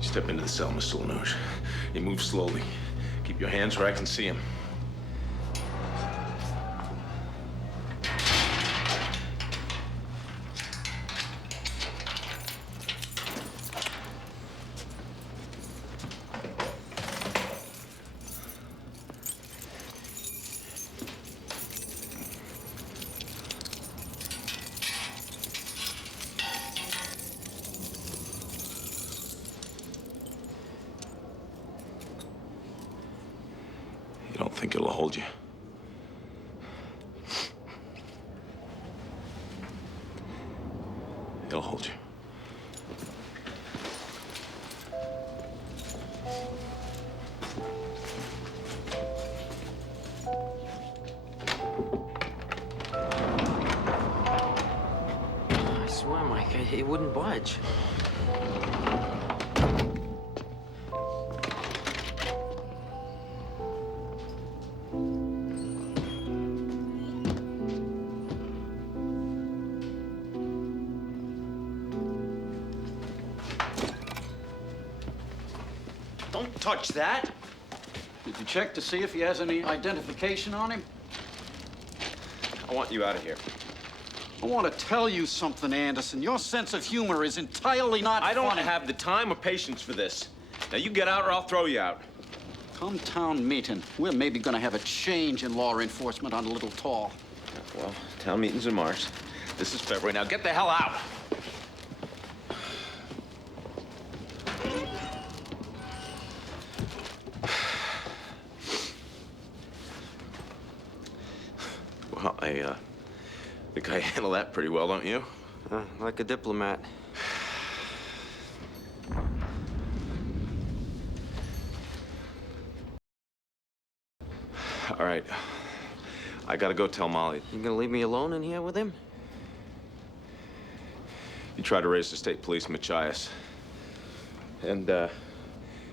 Step into the cell, Mr. Lenouge. You move slowly. Keep your hands where I can see them. You don't think it'll hold you? It'll hold you. I swear, Mike, it wouldn't budge. Don't touch that. Did you check to see if he has any identification on him? I want you out of here. I want to tell you something, Anderson. Your sense of humor is entirely not I don't funny. have the time or patience for this. Now you get out or I'll throw you out. Come town meeting, we're maybe going to have a change in law enforcement on a little tall. Well, town meeting's in March. This is February. Now get the hell out. Well, I think I handle that pretty well, don't you? Like a diplomat. All right. I gotta go tell Molly. You gonna leave me alone in here with him? You tried to raise the state police, Machias. And,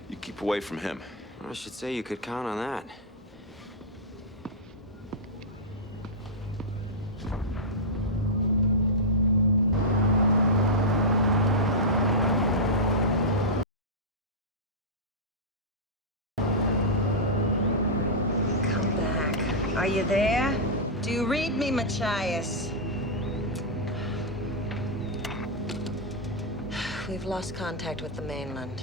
you keep away from him. I should say you could count on that. Come back. Are you there? Do you read me, Machias? We've lost contact with the mainland.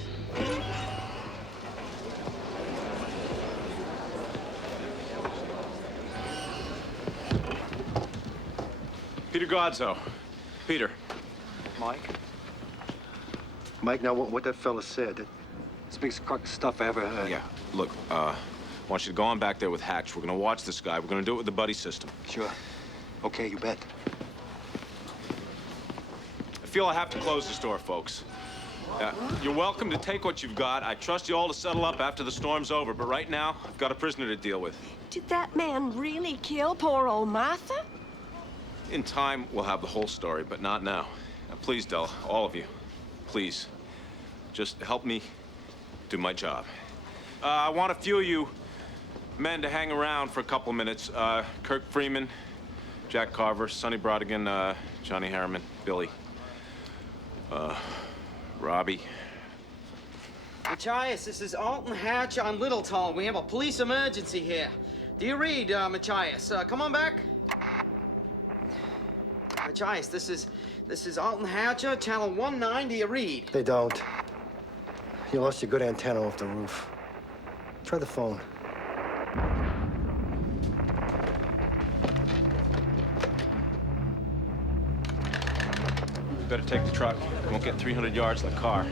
Peter Godzo. Peter. Mike? Mike, now what that fella said, it's the biggest crock of stuff I ever heard. Yeah, look, I want you to go on back there with Hatch. We're gonna watch this guy. We're gonna do it with the buddy system. Sure. Okay, you bet. I feel I have to close this door, folks. You're welcome to take what you've got. I trust you all to settle up after the storm's over, but right now, I've got a prisoner to deal with. Did that man really kill poor old Martha? In time, we'll have the whole story, but not now. Now, please, Della, all of you, please, just help me do my job. I want a few of you men to hang around for a couple minutes. Kirk Freeman, Jack Carver, Sonny Brodigan, Johnny Harriman, Billy, Robbie. Machias, this is Alton Hatch on Littletown. We have a police emergency here. Do you read, Machias? Come on back. Machias, this is Alton Hatcher, channel 19. Do you read? They don't. You lost your good antenna off the roof. Try the phone. You better take the truck. You won't get 300 yards in the car.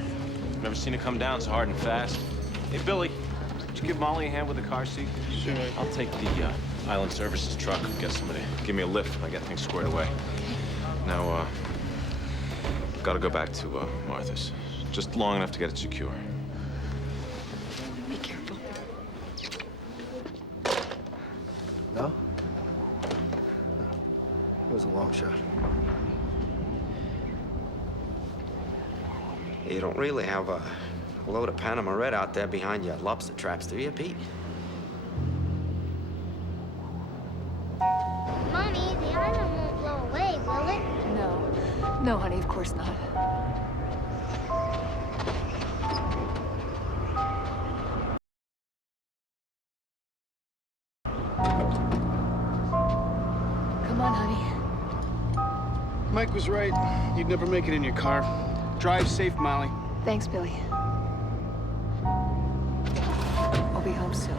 Never seen it come down so hard and fast. Hey, Billy, would you give Molly a hand with the car seat? Sure. I'll take the Island Services truck and get somebody to give me a lift when I get things squared away. Now, gotta go back to Martha's. Just long enough to get it secure. Be careful. No? It was a long shot. You don't really have a load of Panama Red out there behind your lobster traps, do you, Pete? Mommy, the island won't blow away, will it? No. No, honey, of course not. Come on, honey. Mike was right. You'd never make it in your car. Drive safe, Molly. Thanks, Billy. I'll be home soon.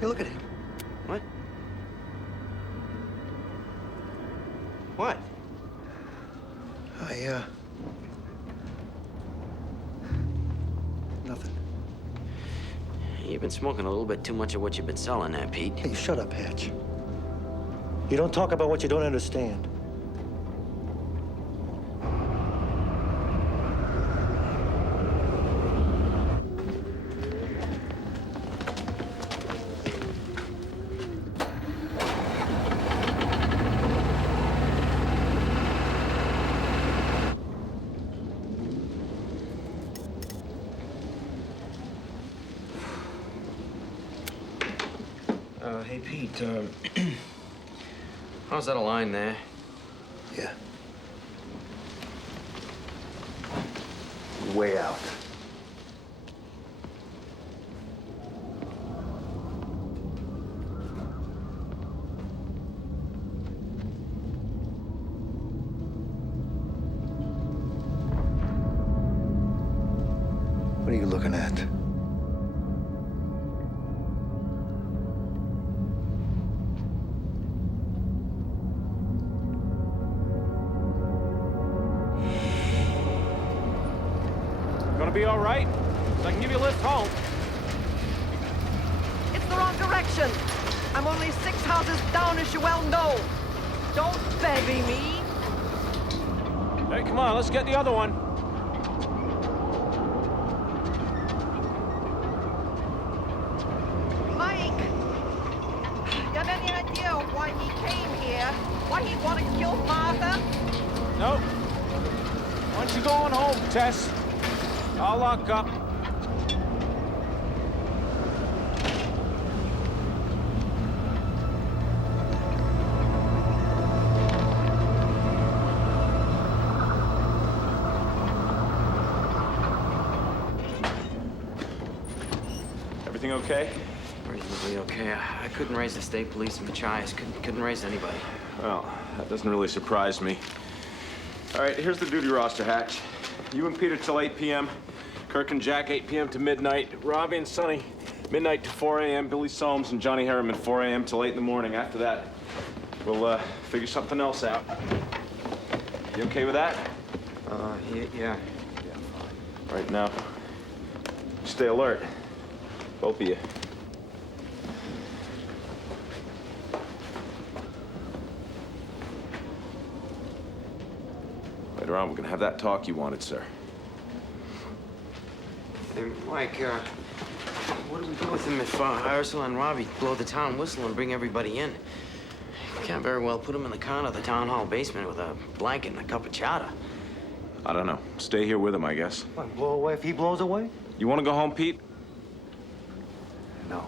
Hey, look at him. What? What? Nothing. You've been smoking a little bit too much of what you've been selling there, Pete. Hey, shut up, Hatch. You don't talk about what you don't understand. Hey, Pete, how's that a line there? Yeah. Way out. What are you looking at? Gonna be all right? I can give you a lift home. It's the wrong direction. I'm only 6 houses down, as you well know. Don't baby me. Hey, come on, let's get the other one. Mike! You have any idea why he came here? Why he want to kill Martha? Nope. Why don't you go on home, Tess? I'll lock up. Everything okay? Reasonably okay. I couldn't raise the state police in Machias. Couldn't raise anybody. Well, that doesn't really surprise me. All right, here's the duty roster, Hatch. You and Peter till 8 p.m. Kirk and Jack, 8 p.m. to midnight. Robbie and Sonny, midnight to 4 a.m. Billy Soames and Johnny Harriman, 4 a.m. till 8 in the morning. After that, we'll figure something else out. You okay with that? Yeah. Right now, stay alert. Both of you. Later on, we're gonna have that talk you wanted, sir. Hey, Mike, what do we do with him if Ursula and Robbie blow the town whistle and bring everybody in? We can't very well put him in the corner of the town hall basement with a blanket and a cup of chowder. I don't know. Stay here with him, I guess. What, blow away if he blows away? You want to go home, Pete? No.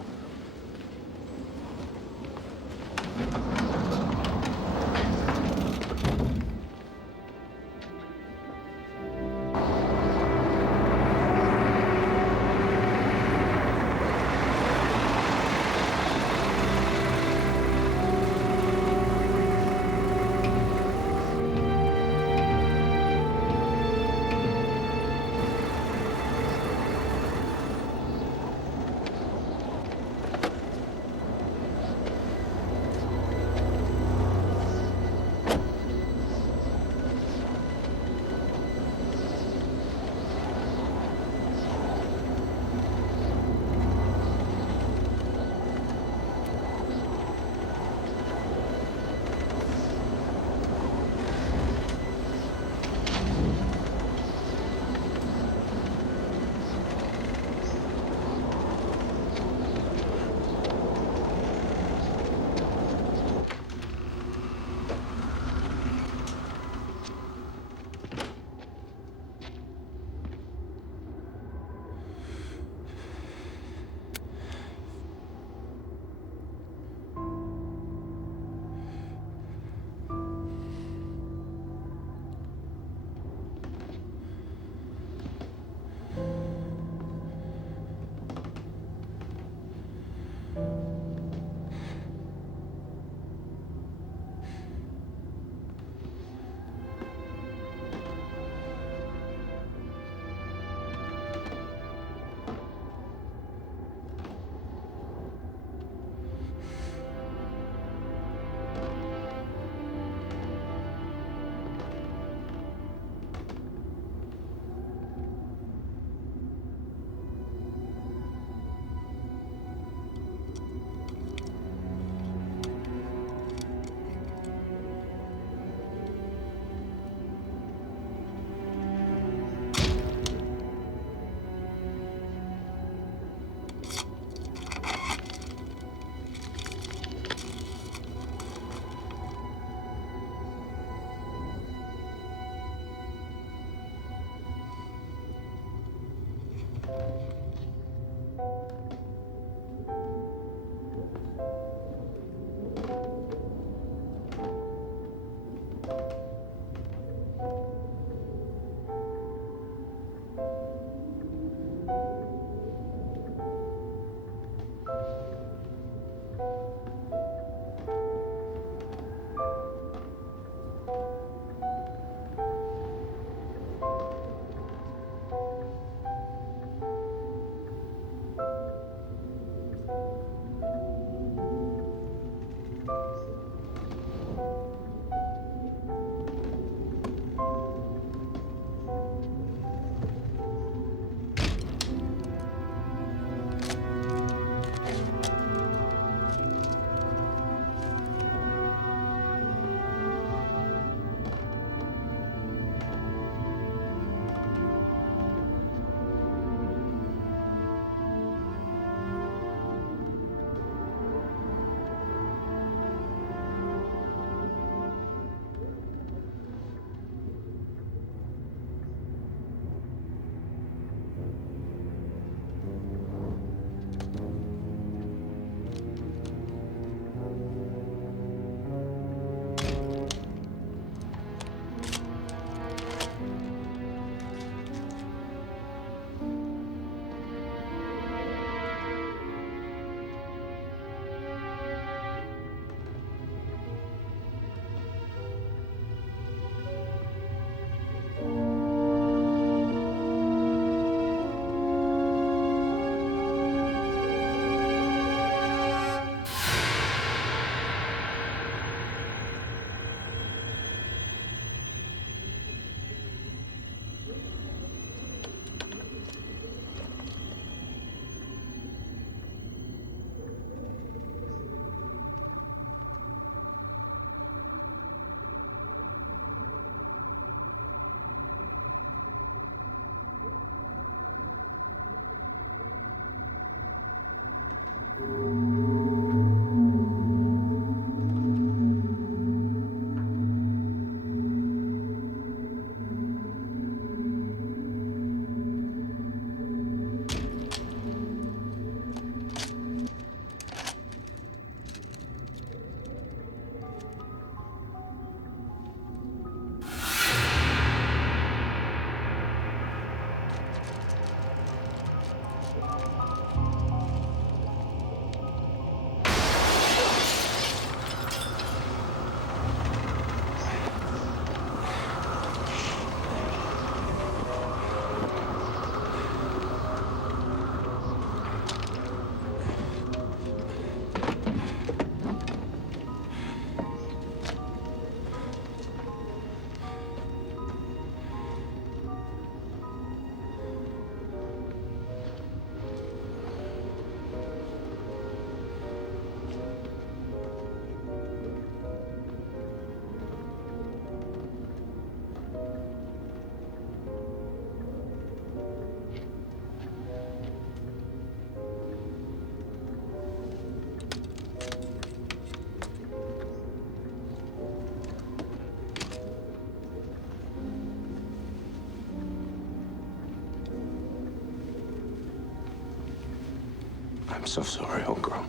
I'm so sorry, old girl.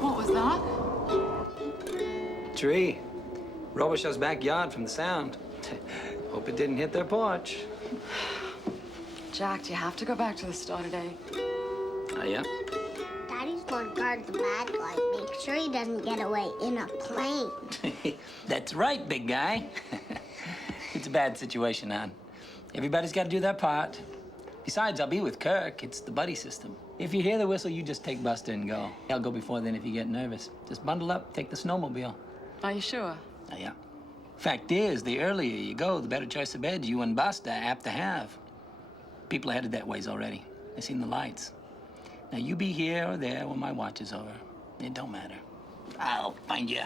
What was that? Tree. Robichaux's backyard from the sound. Hope it didn't hit their porch. Jack, do you have to go back to the store today? Oh, yeah? Daddy's gonna guard the bad guy. Make sure he doesn't get away in a plane. That's right, big guy. It's a bad situation, hon. Everybody's got to do their part. Besides, I'll be with Kirk. It's the buddy system. If you hear the whistle, you just take Buster and go. I'll go before then if you get nervous. Just bundle up, take the snowmobile. Are you sure? Oh, yeah. Fact is, the earlier you go, the better choice of beds you and Buster are apt to have. People are headed that ways already. They've seen the lights. Now, you be here or there when my watch is over. It don't matter. I'll find you.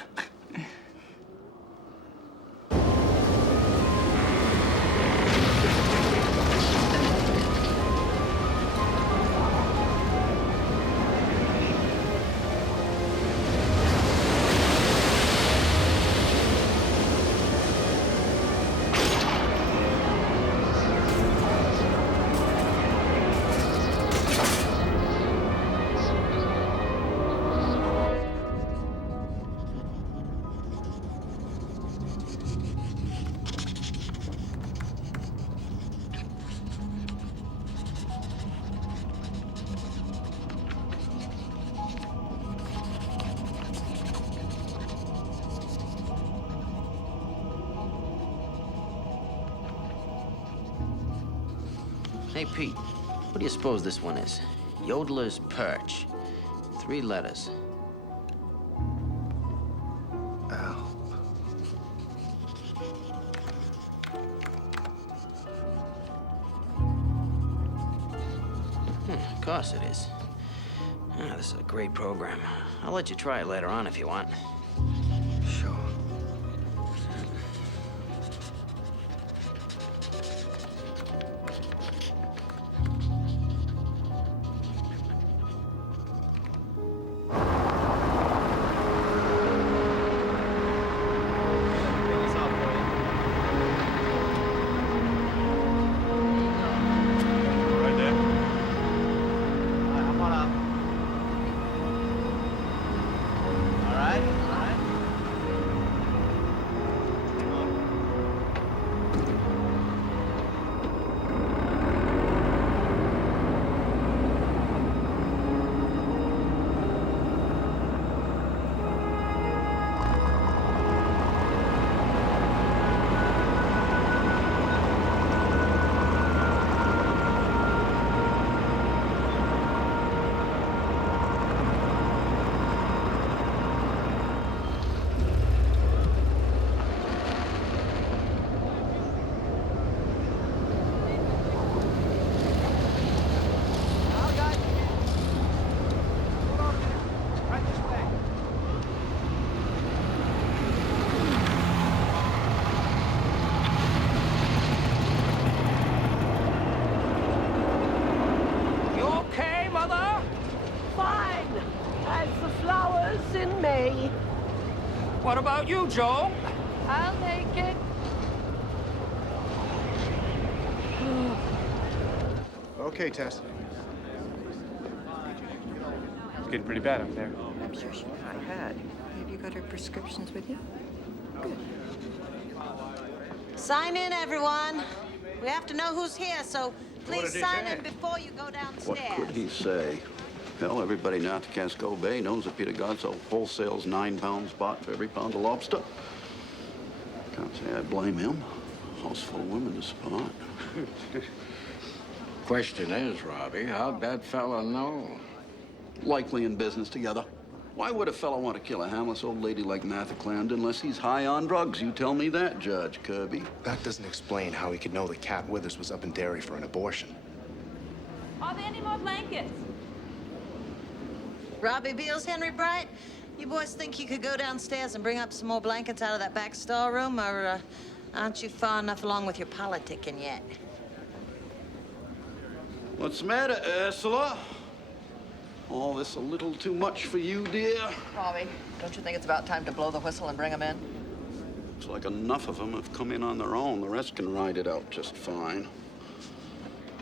Hey, Pete, what do you suppose this one is? Yodeler's Perch. 3 letters. Of course it is. Ah, this is a great program. I'll let you try it later on if you want. Sure. Right there. All right, hop on up. All right, all right. You okay, Mother? Fine, as the flowers in May. What about you, Joe? I'll make it. Okay, Tess. It's getting pretty bad up there. I'm sure she probably had. Have you got her prescriptions with you? Good. Sign in, everyone. We have to know who's here, so please did he sign say? in before you go downstairs. What could he say? Hell, everybody now at the Casco Bay knows that Peter Godso wholesales 9-pound spot for every pound of lobster. Can't say I blame him. House full of women to spot. Question is, Robbie, how'd that fella know? Likely in business together. Why would a fellow want to kill a harmless old lady like Martha Clarendon unless he's high on drugs? You tell me that, Judge Kirby. That doesn't explain how he could know that Cat Withers was up in Derry for an abortion. Are there any more blankets? Robbie Beals, Henry Bright, You boys think you could go downstairs and bring up some more blankets out of that back storeroom, or aren't you far enough along with your politicking yet? What's the matter, Ursula? All this a little too much for you, dear? Robbie, don't you think it's about time to blow the whistle and bring them in? Looks like enough of them have come in on their own. The rest can ride it out just fine.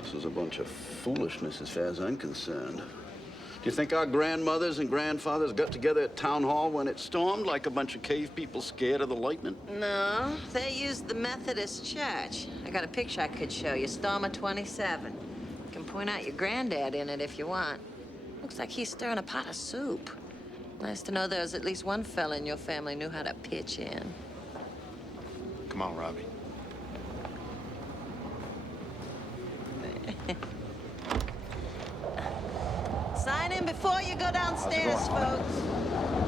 This is a bunch of foolishness as far as I'm concerned. Do you think our grandmothers and grandfathers got together at town hall when it stormed like a bunch of cave people scared of the lightning? No, they used the Methodist church. I got a picture I could show you, Storm of 27. Can point out your granddad in it if you want. Looks like he's stirring a pot of soup. Nice to know there's at least one fella in your family knew how to pitch in. Come on, Robbie. Sign in before you go downstairs, folks.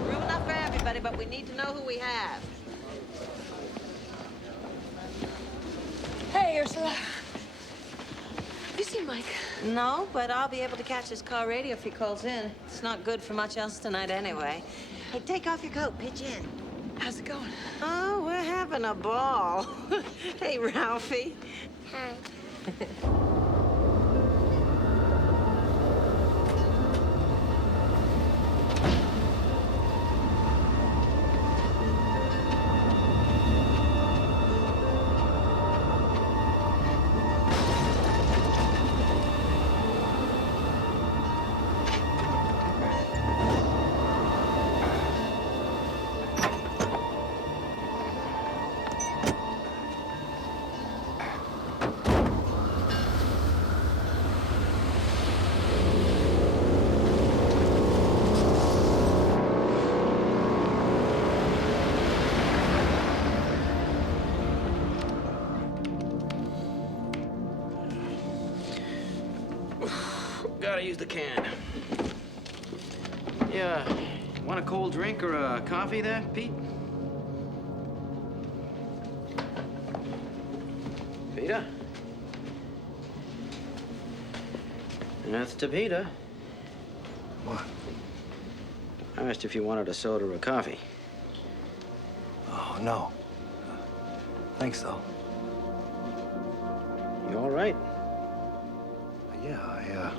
Room enough for everybody, but we need to know who we have. Hey, Ursula. Have you seen Mike? No, but I'll be able to catch his car radio if he calls in. It's not good for much else tonight anyway. Hey, take off your coat, pitch in. How's it going? Oh, we're having a ball. Hey, Ralphie. Hi. Gotta use the can. Yeah, want a cold drink or a coffee there, Pete? Peter? That's to Peter. What? I asked if you wanted a soda or a coffee. Oh, no. Thanks, though. You all right? Yeah,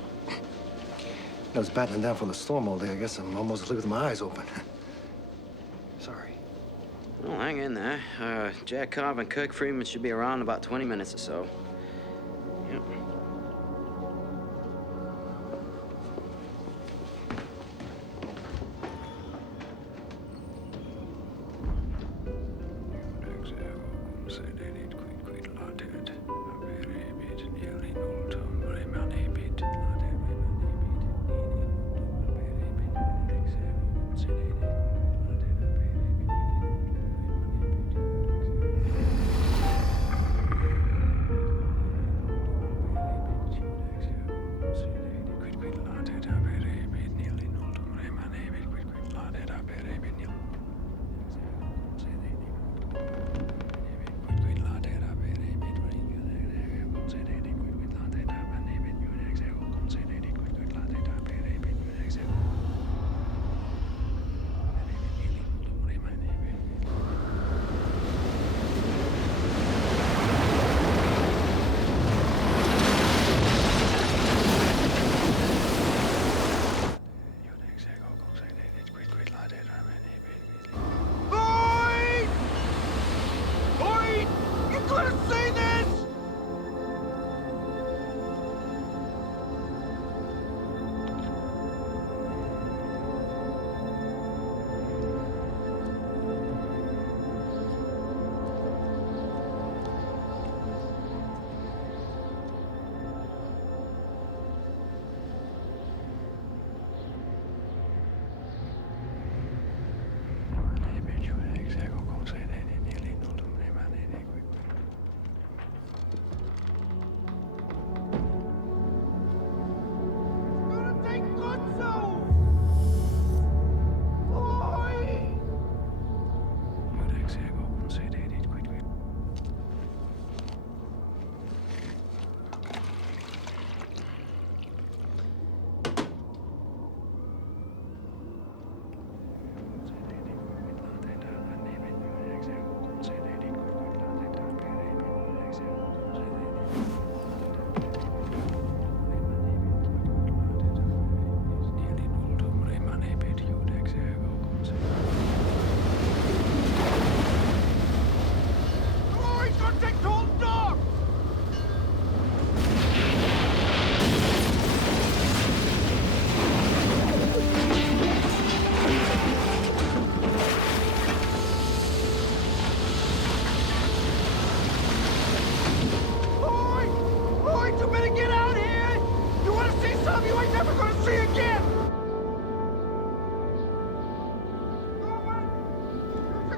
I was battening down from the storm all day. I guess I'm almost asleep with my eyes open. Sorry. Well, hang in there. Jack Cobb and Kirk Freeman should be around in about 20 minutes or so. Yep.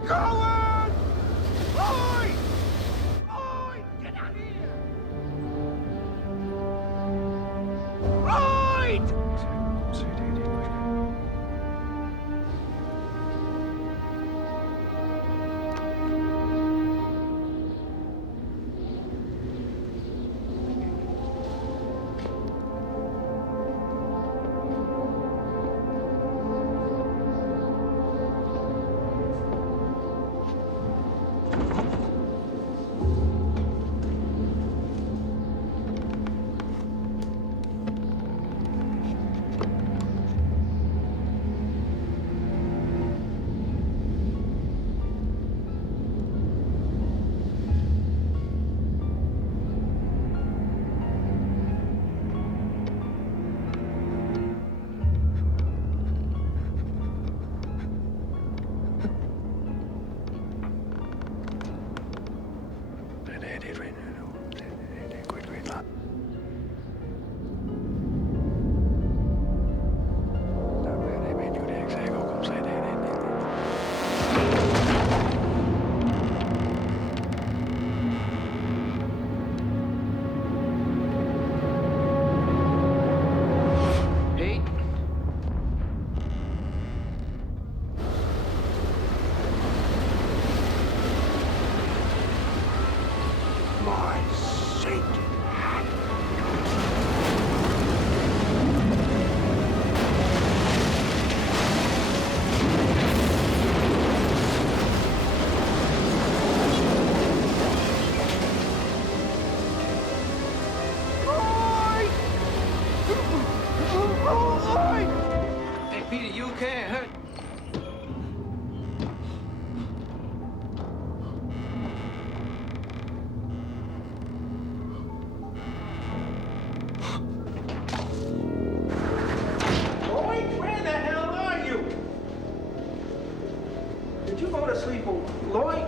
going! Lloyd! Lloyd, get out here! Lloyd! Pete? My saint. Hey, Peter, you okay? I heard. Lloyd, where the hell are you? Did you go to sleep, Lloyd?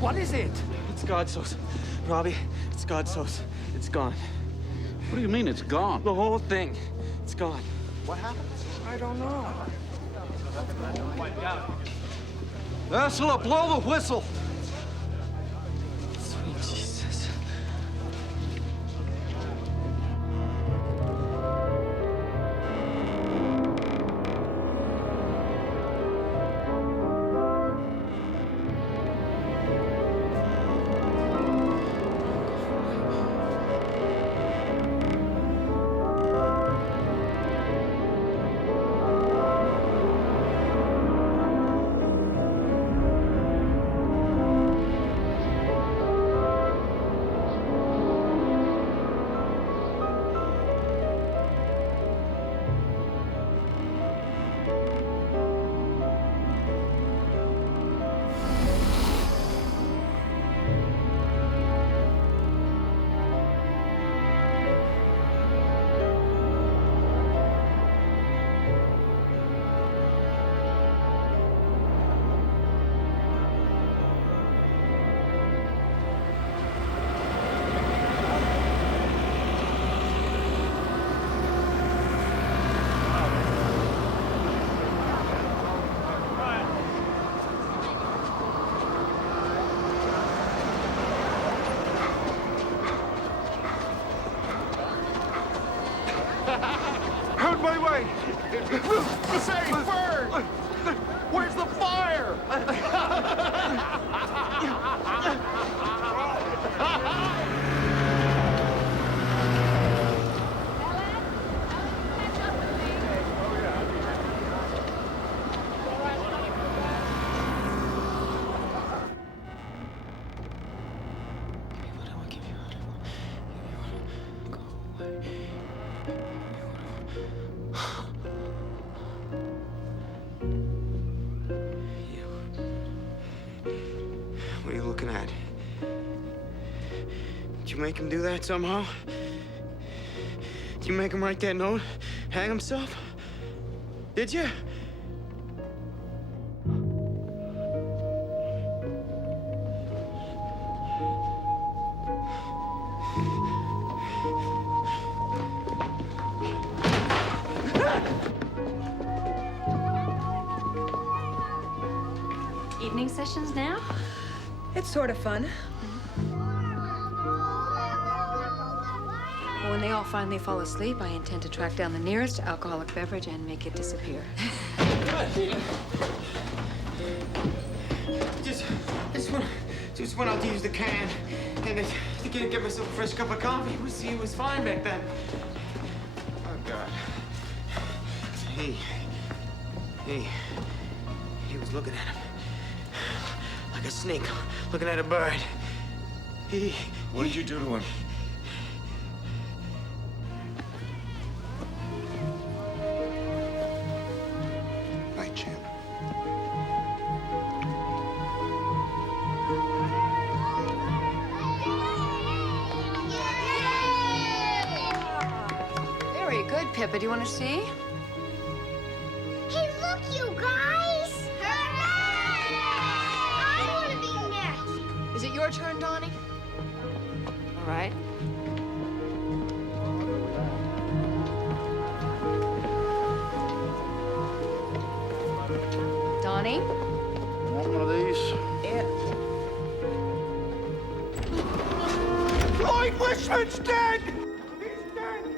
What is it? It's God sauce. Robbie, it's God sauce. It's gone. What do you mean it's gone? The whole thing. It's gone. What happened? I don't know. Ursula, blow the whistle. Sweet Jesus. Out my way! Say, bird! Where's the fire? What are you looking at? Did you make him do that somehow? Did you make him write that note? Hang himself? Did you? sessions now? It's sort of fun. Well, when they all finally fall asleep, I intend to track down the nearest alcoholic beverage and make it disappear. Just went out to use the can, and to get myself a fresh cup of coffee. It was fine back then. Oh, God. Hey. He was looking at him. Like a snake looking at a bird. What did you do to him? Night, champ. Very good, Pippa. Do you want to see? Hey, look, you guys! Hooray! I want to be next. Is it your turn, Donnie? All right. Donnie? Want one of these? Yeah. Lloyd Wishman's dead! He's dead!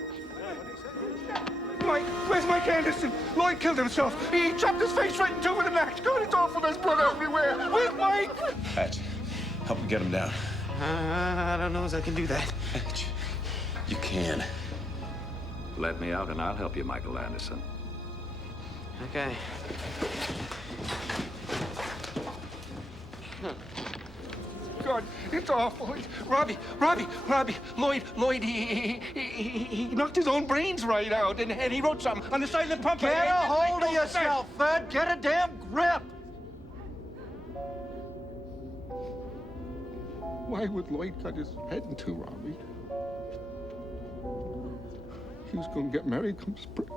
Mike, where's Mike Anderson? Lloyd killed himself. He chopped his face right in two with an axe. God, it's awful. There's blood everywhere. Where's Mike? Hatch, help me get him down. I don't know if I can do that. Hatch, you can. Let me out and I'll help you, Michael Anderson. Okay. God, it's awful. Robbie, Lloyd, he knocked his own brains right out, and he wrote something on the side of the pump. Get a hold of yourself, Fred. Get a damn grip. Why would Lloyd cut his head in two, Robbie? He was going to get married come spring.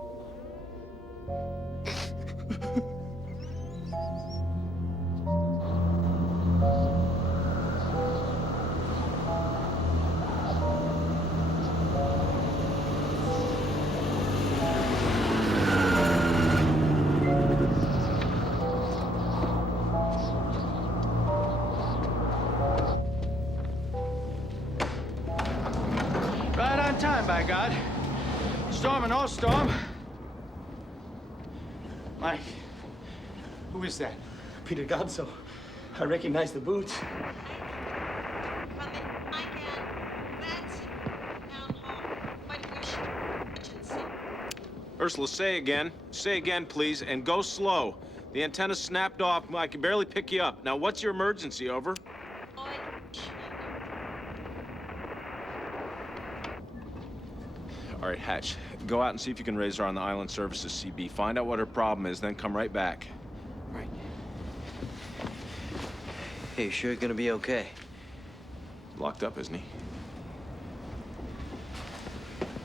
Right on time, by God. Storm and no storm. Mike, who is that? Peter Godso. I recognize the boots. Ursula, say again. Say again, please, and go slow. The antenna snapped off. I can barely pick you up. Now, what's your emergency? Over. All right, Hatch, go out and see if you can raise her on the Island Services CB. Find out what her problem is, then come right back. Right. Hey, you sure gonna be okay? Locked up, isn't he?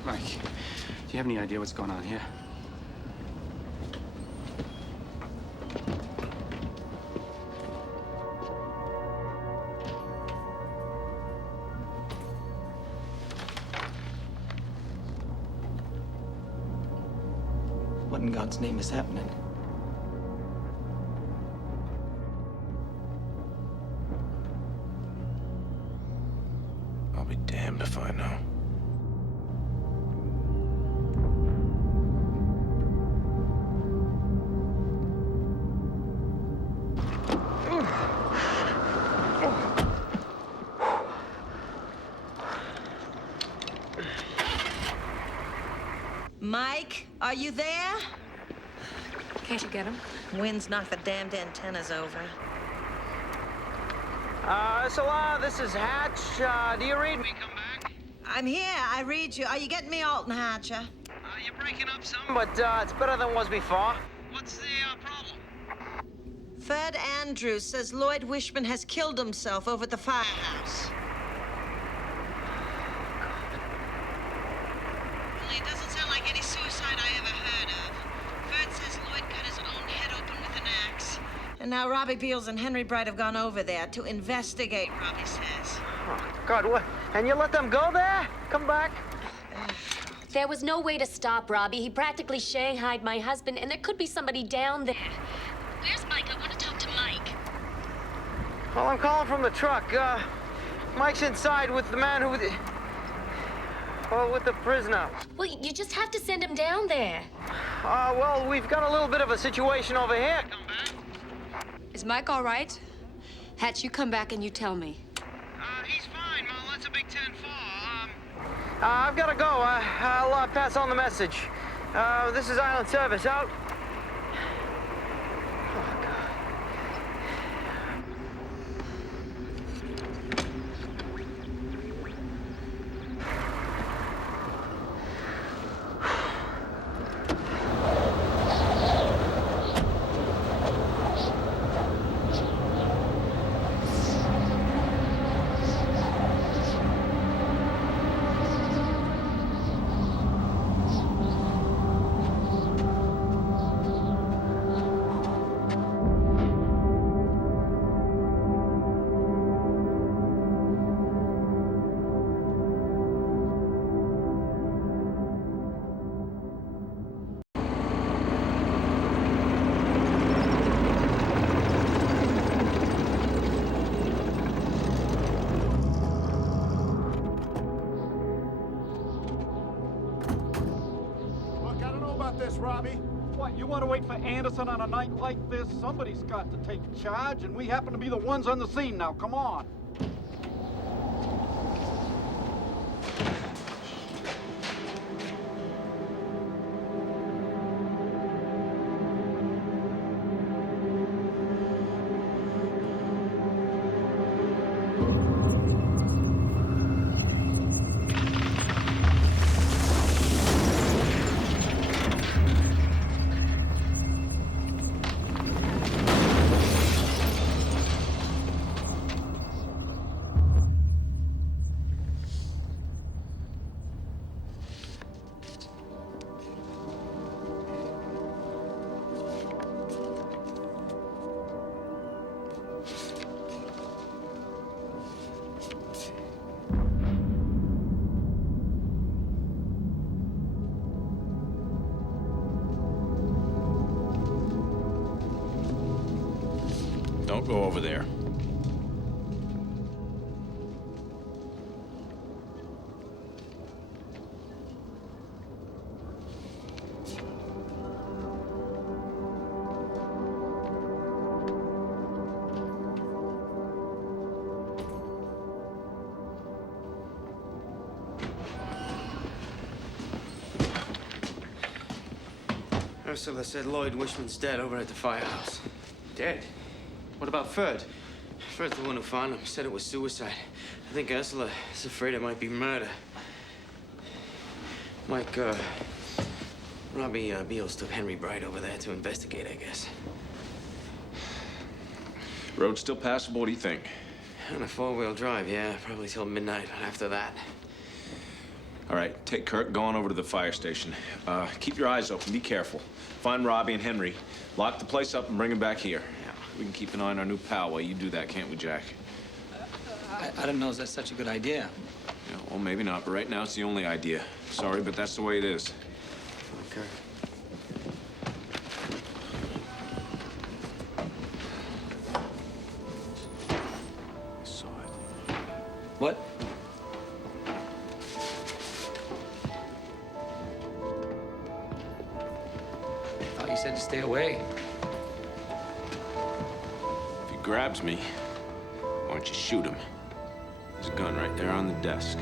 Mike, do you have any idea what's going on here? What in God's name is happening? I'll be damned if I know. Mike, are you there? Can't you get him? Wind's knocked the damned antennas over. This is Hatch. Do you read me? Come back. I'm here. I read you. Are you getting me, Alton Hatcher? You're breaking up some, but it's better than it was before. What's the problem? Fred Andrews says Lloyd Wishman has killed himself over at the firehouse. Well, it doesn't sound like any suicide I ever heard of. Fred says Lloyd cut his own head open with an axe. And now Robbie Beals and Henry Bright have gone over there to investigate, Robbie says. Oh, God, what? And you let them go there? Come back. There was no way to stop Robbie. He practically shanghaied my husband, and there could be somebody down there. Where's Mike? I want to talk to Mike. Well, I'm calling from the truck. Mike's inside with the man who... Well, with the prisoner. Well, you just have to send him down there. Well, we've got a little bit of a situation over here. Is Mike all right? Hatch, you come back and you tell me. He's fine, Mom. That's a Big 10-4. I've got to go. I'll pass on the message. This is Island Service. Out. Oh, God. Robbie. What, you want to wait for Anderson on a night like this? Somebody's got to take charge, and we happen to be the ones on the scene now. Come on. Don't go over there. Ursula said Lloyd Wishman's dead over at the firehouse. Dead? What about Ferd? Ferd's the one who found him. Said it was suicide. I think Ursula is afraid it might be murder. Mike, Robbie Beals took Henry Bright over there to investigate, I guess. Road still passable, what do you think? On a four-wheel drive, yeah. Probably till midnight after that. All right, take Kirk, go on over to the fire station. Keep your eyes open, be careful. Find Robbie and Henry, lock the place up and bring them back here. Yeah. We can keep an eye on our new pal while you do that, can't we, Jack? I don't know if that's such a good idea. Yeah, well, maybe not, but right now it's the only idea. Sorry, but that's the way it is. Okay. I saw it. What? I thought you said to stay away. If he grabs me, why don't you shoot him? There's a gun right there on the desk.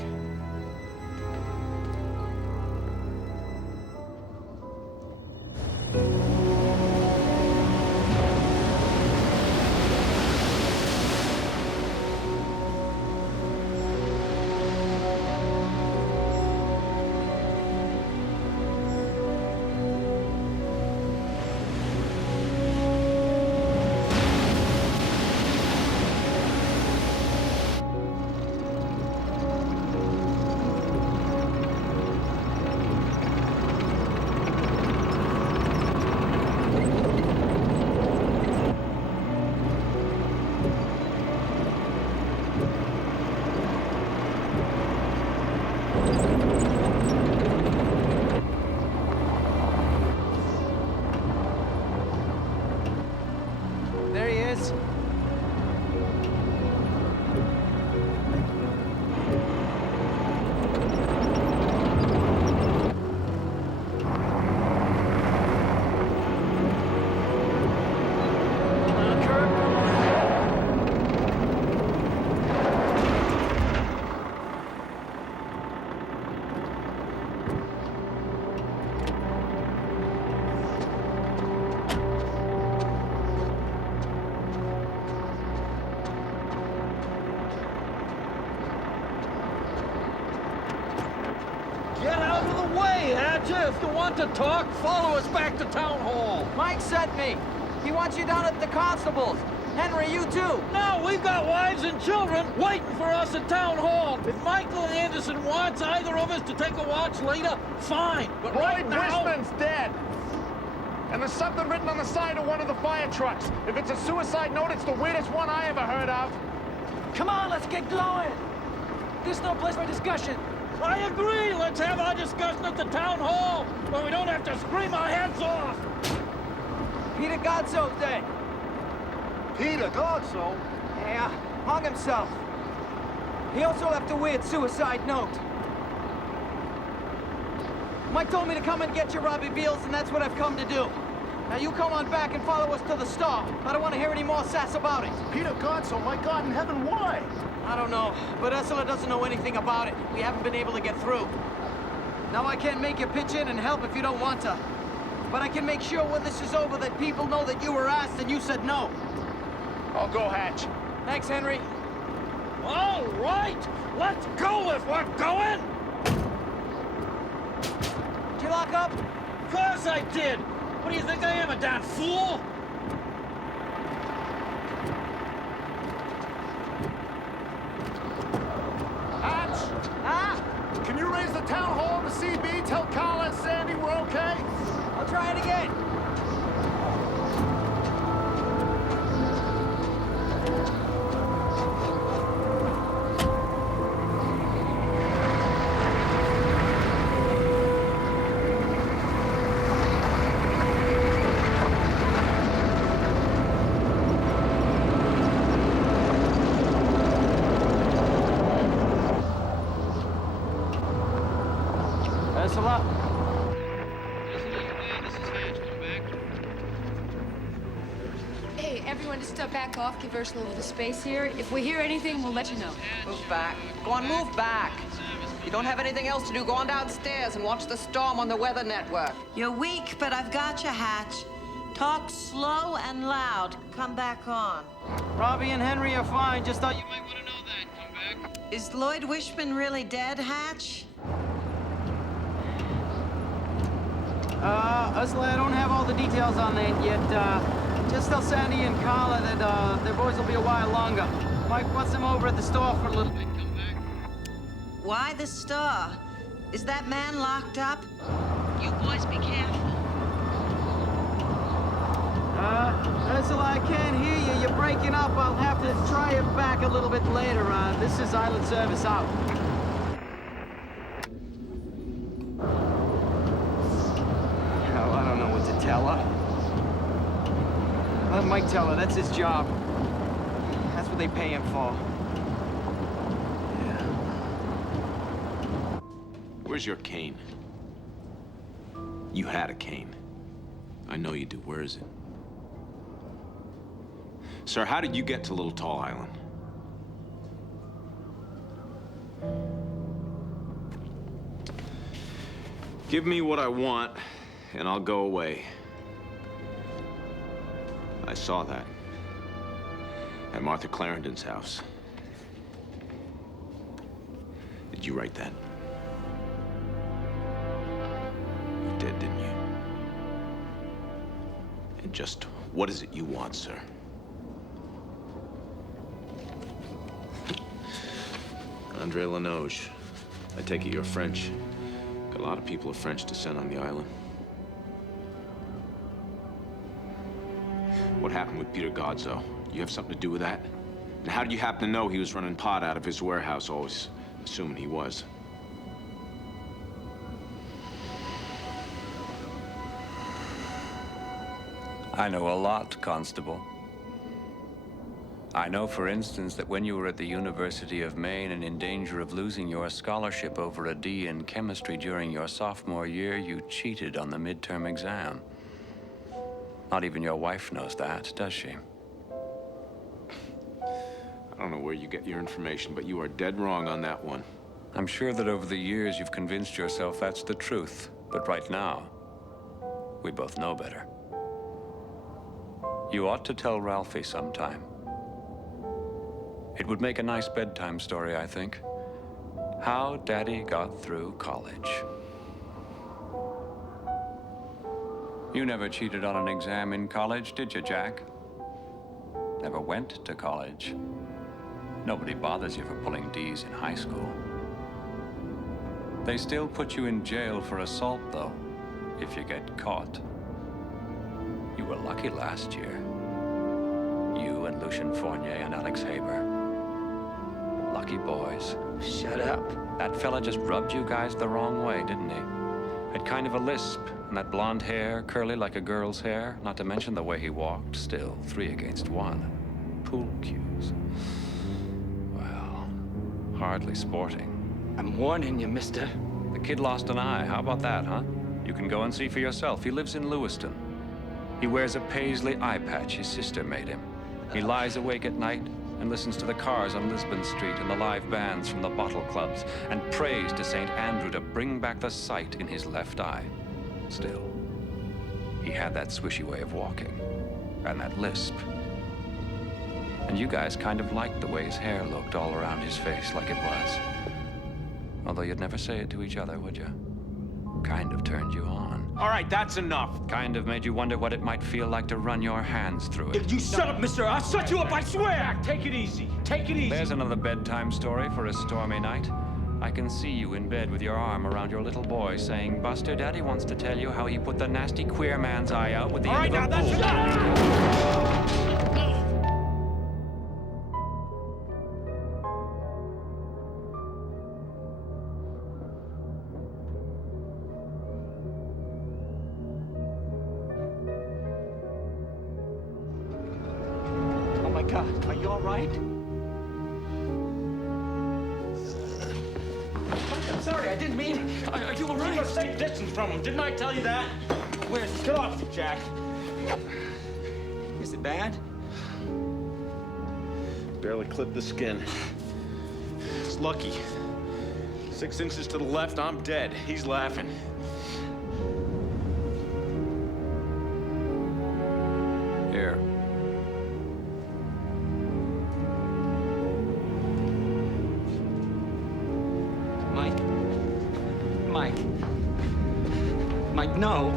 Hatcher. If you want to talk, follow us back to town hall. Mike sent me. He wants you down at the constable's. Henry, you too. No, we've got wives and children waiting for us at town hall. If Michael Anderson wants either of us to take a watch later, fine. But right now... Lloyd Wishman's dead. And there's something written on the side of one of the fire trucks. If it's a suicide note, it's the weirdest one I ever heard of. Come on, let's get going. This is no place for discussion. I agree. Let's have our discussion at the town hall, where we don't have to scream our heads off. Peter Godsoe's dead. Peter Godsoe? Yeah, hung himself. He also left a weird suicide note. Mike told me to come and get you, Robbie Beals, and that's what I've come to do. Now you come on back and follow us to the Star. I don't want to hear any more sass about it. Peter Godsoe, my God in heaven, why? I don't know, but Ursula doesn't know anything about it. We haven't been able to get through. Now I can't make you pitch in and help if you don't want to. But I can make sure when this is over that people know that you were asked and you said no. I'll go, Hatch. Thanks, Henry. All right, let's go if we're going. Did you lock up? Of course I did. What do you think I am, a damn fool? Hatch! Ah! Can you raise the town hall to CB? Tell Carla and Sandy we're okay? I'll try it again. Ursula? Hey, everyone, just back off. Give Ursula a little space here. If we hear anything, we'll let you know. Move back. Go on, move back. You don't have anything else to do. Go on downstairs and watch the storm on the Weather Network. You're weak, but I've got you, Hatch. Talk slow and loud. Come back on. Robbie and Henry are fine. Just thought you might want to know that. Come back. Is Lloyd Wishman really dead, Hatch? Ursula, I don't have all the details on that yet. Just tell Sandy and Carla that their boys will be a while longer. Mike wants them over at the store for a little bit. Come back. Why the Star? Is that man locked up? You boys be careful. Ursula, I can't hear you. You're breaking up. I'll have to try it back a little bit later. This is Island Service out. Oh, I don't know what to tell her. Let Mike tell her. That's his job. That's what they pay him for. Yeah. Where's your cane? You had a cane. I know you do. Where is it? Sir, how did you get to Little Tall Island? Give me what I want, and I'll go away. I saw that at Martha Clarendon's house. Did you write that? You did, didn't you? And just what is it you want, sir? Andre Lanoge. I take it you're French. Got a lot of people of French descent on the island. What happened with Peter Godsoe? You have something to do with that? And how did you happen to know he was running pot out of his warehouse, always assuming he was? I know a lot, Constable. I know, for instance, that when you were at the University of Maine and in danger of losing your scholarship over a D in chemistry during your sophomore year, you cheated on the midterm exam. Not even your wife knows that, does she? I don't know where you get your information, but you are dead wrong on that one. I'm sure that over the years you've convinced yourself that's the truth. But right now, we both know better. You ought to tell Ralphie sometime. It would make a nice bedtime story, I think. How Daddy got through college. You never cheated on an exam in college, did you, Jack? Never went to college. Nobody bothers you for pulling D's in high school. They still put you in jail for assault, though, if you get caught. You were lucky last year. You and Lucien Fournier and Alex Haber. Lucky boys. Shut up. That fella just rubbed you guys the wrong way, didn't he? Had kind of a lisp, and that blonde hair, curly like a girl's hair, not to mention the way he walked, still 3 against 1. Pool cues. Well, hardly sporting. I'm warning you, mister. The kid lost an eye. How about that, huh? You can go and see for yourself. He lives in Lewiston. He wears a paisley eye patch his sister made him. He lies awake at night and listens to the cars on Lisbon Street and the live bands from the bottle clubs and prays to St. Andrew to bring back the sight in his left eye. Still, he had that swishy way of walking and that lisp. And you guys kind of liked the way his hair looked all around his face like it was. Although you'd never say it to each other, would you? Kind of turned you on. All right, that's enough. Kind of made you wonder what it might feel like to run your hands through it. If you shut up, mister, I'll shut you up, I swear! Jack, take it easy. Take it easy. There's another bedtime story for a stormy night. I can see you in bed with your arm around your little boy saying, Buster, Daddy wants to tell you how he put the nasty queer man's eye out with the end of a that's enough! God, are you all right? I'm sorry, I didn't mean... Are you all right? Keep a safe distance from him. Didn't I tell you that? Where's... Get off, Jack. Is it bad? Barely clipped the skin. It's lucky. 6 inches to the left, I'm dead. He's laughing. Here. Mike, no.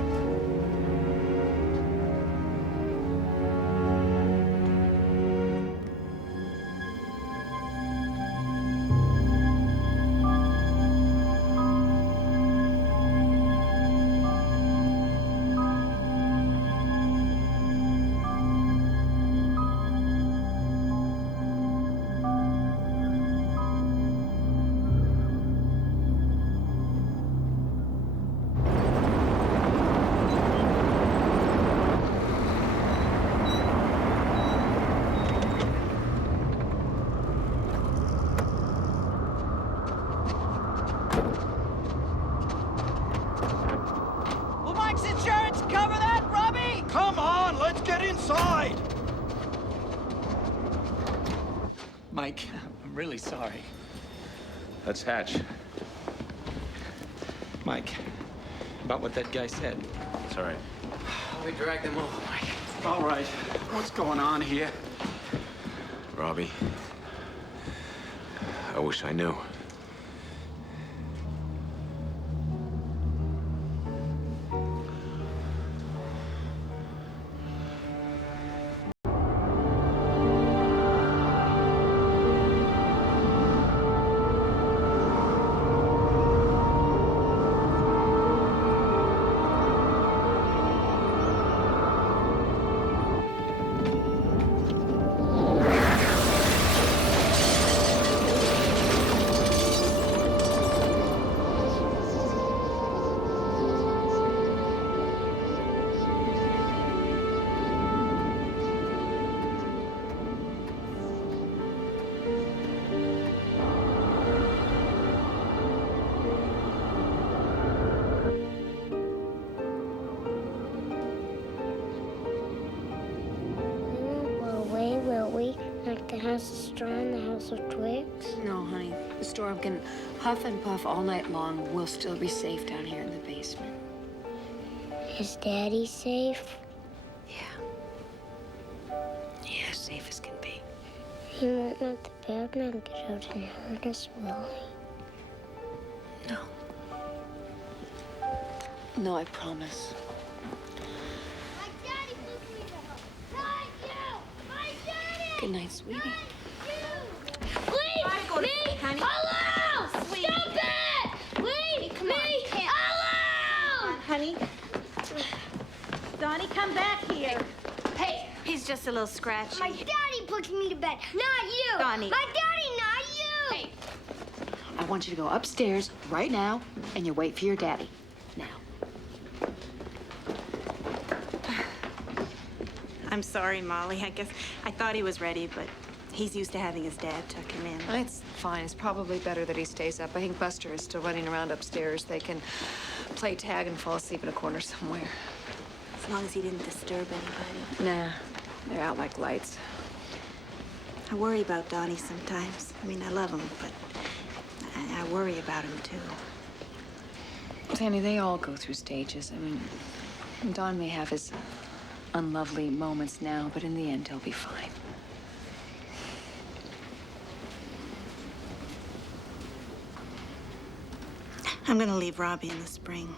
Mike, I'm really sorry. That's Hatch. Mike, about what that guy said. It's all right. We dragged them over, Mike. All right. What's going on here? Robbie, I wish I knew. Like the House of Straw and the House of Twigs? No, honey. The storm can huff and puff all night long. We'll still be safe down here in the basement. Is Daddy safe? Yeah. Yeah, safe as can be. He won't let the bad man get out and hurt us, will he? No. No, I promise. Good night, sweetie. Leave me alone! Stop it! Leave me alone! Honey. Donnie, come back here. Hey! He's just a little scratchy. My daddy puts me to bed, not you! Donnie. My daddy, not you! Hey. I want you to go upstairs right now, and you wait for your daddy. Now. I'm sorry, Molly. I guess I thought he was ready, but he's used to having his dad tuck him in. It's fine. It's probably better that he stays up. I think Buster is still running around upstairs. They can play tag and fall asleep in a corner somewhere. As long as he didn't disturb anybody. Nah, they're out like lights. I worry about Donnie sometimes. I mean, I love him, but I worry about him, too. Sandy, they all go through stages. I mean, Don may have his unlovely moments now, but in the end, he'll be fine. I'm gonna leave Robbie in the spring.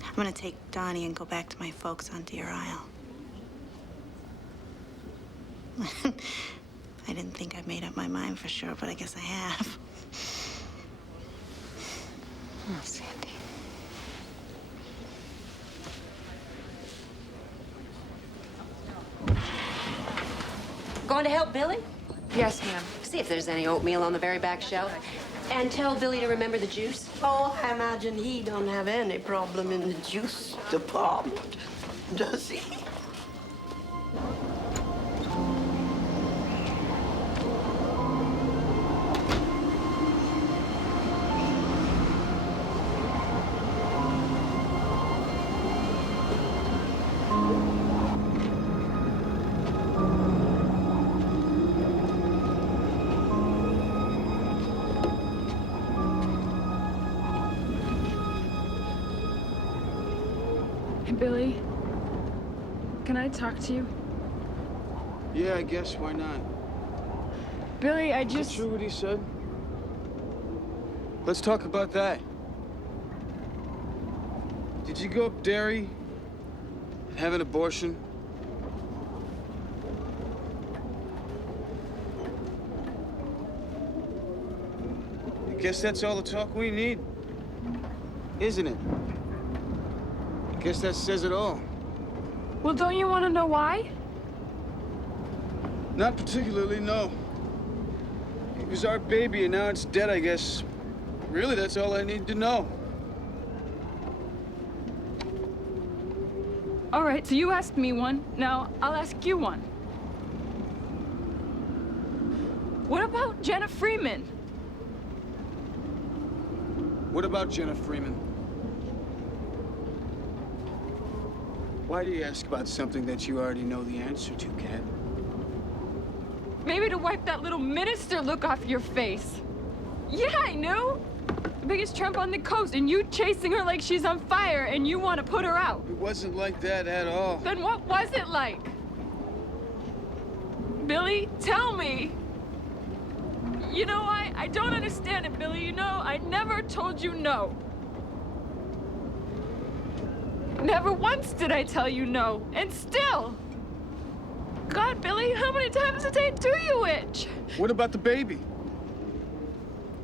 I'm gonna take Donnie and go back to my folks on Deer Isle. I didn't think I made up my mind for sure, but I guess I have. Oh, Sandy. Going to help Billy? Yes, ma'am. See if there's any oatmeal on the very back shelf. And tell Billy to remember the juice. Oh, I imagine he don't have any problem in the juice department, does he? Billy, can I talk to you? Yeah, I guess. Why not? Billy, I Is just... it true what he said? Let's talk about that. Did you go up Daly and have an abortion? I guess that's all the talk we need, isn't it? I guess that says it all. Well, don't you want to know why? Not particularly, no. It was our baby, and now it's dead, I guess. Really, that's all I need to know. All right, so you asked me one. Now, I'll ask you one. What about Jenna Freeman? What about Jenna Freeman? Why do you ask about something that you already know the answer to, Kat? Maybe to wipe that little minister look off your face. Yeah, I knew. The biggest tramp on the coast, and you chasing her like she's on fire, and you want to put her out. It wasn't like that at all. Then what was it like? Billy, tell me. You know, I don't understand it, Billy. You know, I never told you no. Never once did I tell you no, and still. God, Billy, how many times a day do you itch? What about the baby?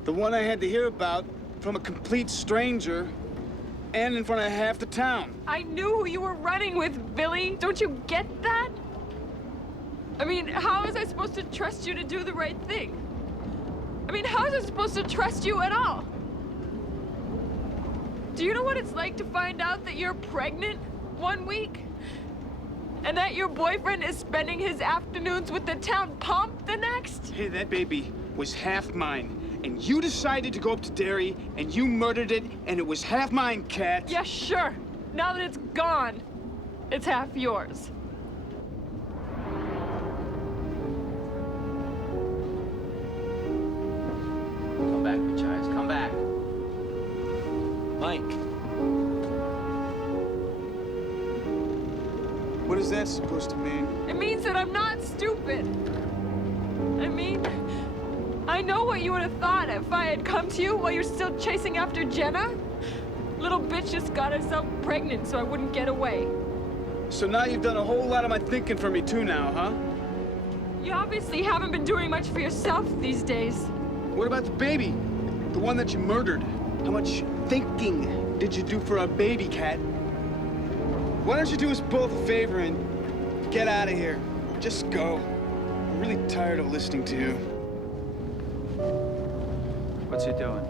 The one I had to hear about from a complete stranger and in front of half the town. I knew who you were running with, Billy. Don't you get that? I mean, how was I supposed to trust you to do the right thing? I mean, how was I supposed to trust you at all? Do you know what it's like to find out that you're pregnant 1 week? And that your boyfriend is spending his afternoons with the town pump the next? Hey, that baby was half mine. And you decided to go up to Daly, and you murdered it, and it was half mine, Kat. Yeah, sure. Now that it's gone, it's half yours. Come back, Machias. Come back. Mike. What is that supposed to mean? It means that I'm not stupid. I mean, I know what you would have thought if I had come to you while you're still chasing after Jenna. Little bitch just got herself pregnant so I wouldn't get away. So now you've done a whole lot of my thinking for me too now, huh? You obviously haven't been doing much for yourself these days. What about the baby? The one that you murdered? How much thinking did you do for our baby, Cat? Why don't you do us both a favor and get out of here? Just go. I'm really tired of listening to you. What's he doing?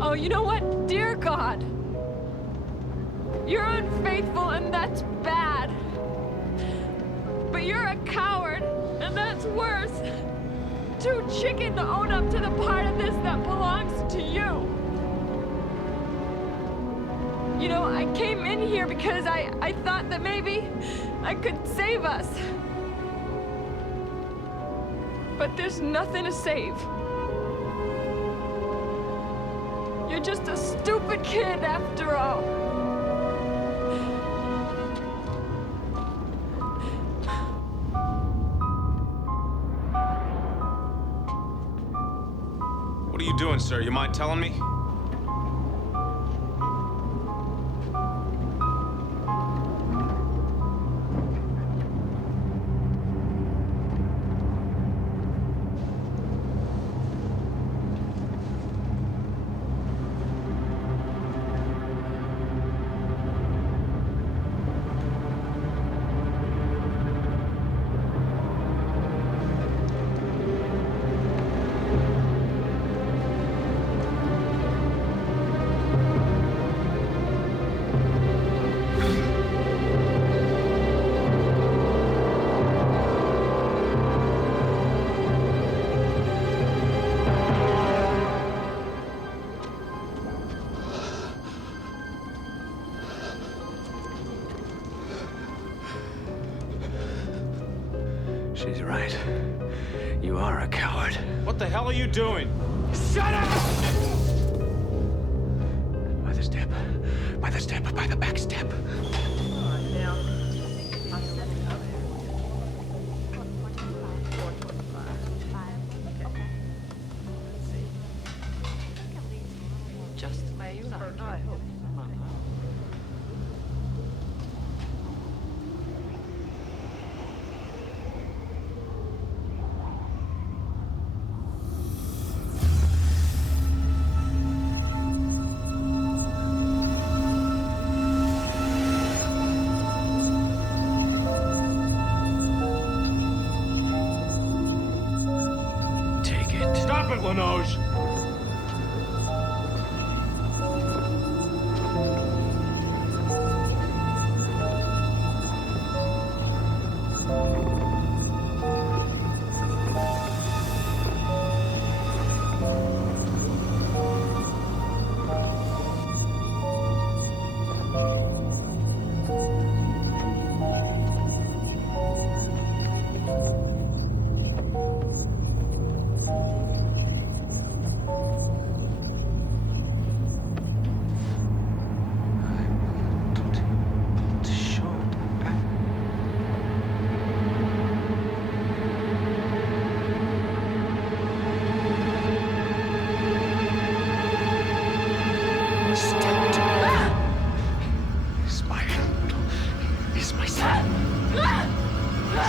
Oh, you know what? Dear God, you're unfaithful and that's bad. But you're a coward and that's worse. Too chicken to own up to the part of this that belongs to you. You know, I came in here because I thought that maybe I could save us. But there's nothing to save. You're just a stupid kid after all. What are you doing, sir? You mind telling me? She's right. You are a coward. What the hell are you doing? Shut up! By the step. By the step. By the back step. Just where you like. Stop it, Lenoge!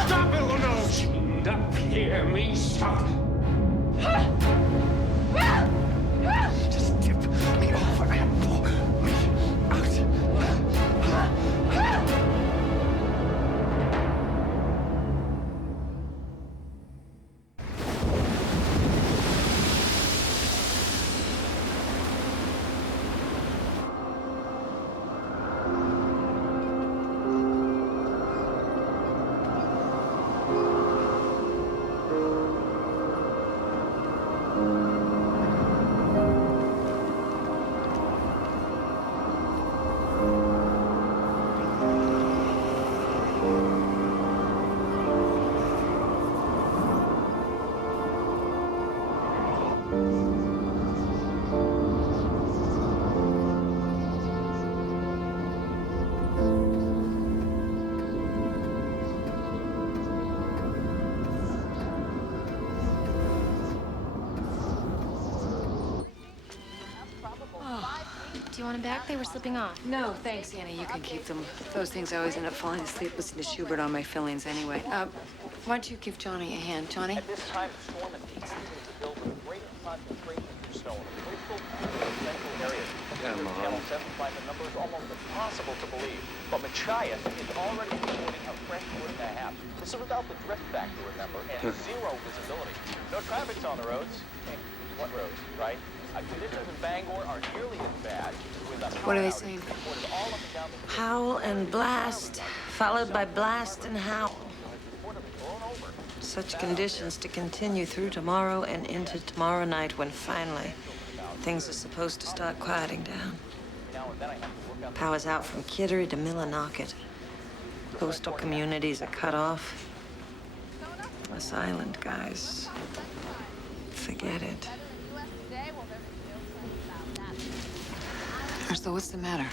Stop it, Lenoge! Up here, me stop! Just tip me over and pull me out. You want them back? They were slipping off. No, thanks, Annie. You can keep them. Those things I always end up falling asleep listening to Schubert on my fillings anyway. Why don't you give Johnny a hand, Johnny? At this time, the storm and heat season to build a greater concentration of snow in the coastal and central areas. Channel 7 find the number is almost impossible to believe, but Machias is already reporting a fresh foot and a half. This is without the drift factor, remember, and zero visibility. No traffic's on the roads. What roads, right? Conditions in Bangor are nearly as bad. What are they saying? Howl and blast, followed by blast and howl. Such conditions to continue through tomorrow and into tomorrow night when finally things are supposed to start quieting down. Power's out from Kittery to Millinocket. Coastal communities are cut off. Us island guys, forget it. So what's the matter?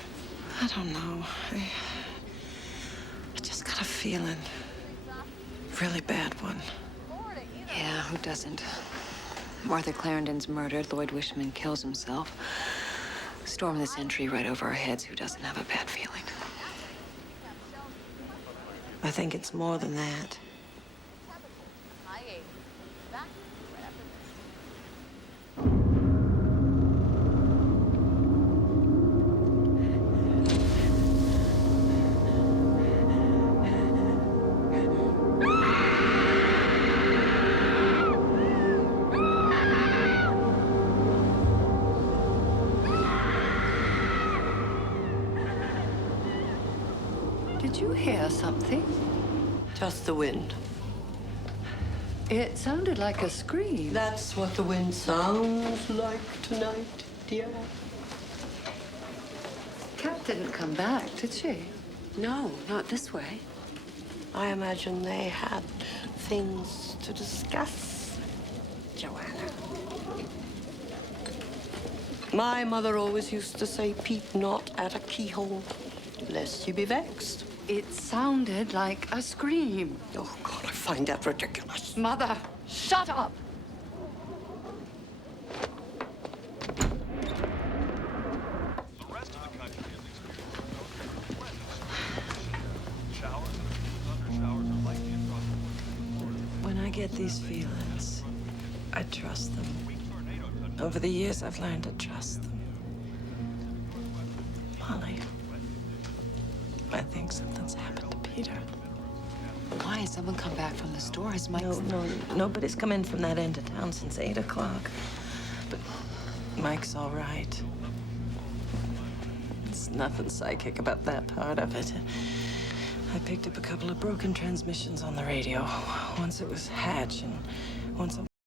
I don't know. I just got a feeling. Really bad one. Yeah, who doesn't? Martha Clarendon's murdered. Lloyd Wishman kills himself. Storm this entry right over our heads. Who doesn't have a bad feeling? I think it's more than that. Did you hear something? Just the wind. It sounded like a scream. That's what the wind sounds like tonight, dear. Kat didn't come back, did she? No, not this way. I imagine they had things to discuss, Joanna. My mother always used to say, peep not at a keyhole, lest you be vexed. It sounded like a scream. Oh, God, I find that ridiculous. Mother, shut up! When I get these feelings, I trust them. Over the years, I've learned to trust them. Molly, I think something's happened to Peter. Why? Has someone come back from the store? Has Mike... No, nobody's come in from that end of town since 8 o'clock. But Mike's all right. There's nothing psychic about that part of it. I picked up a couple of broken transmissions on the radio. Once it was Hatch, and once...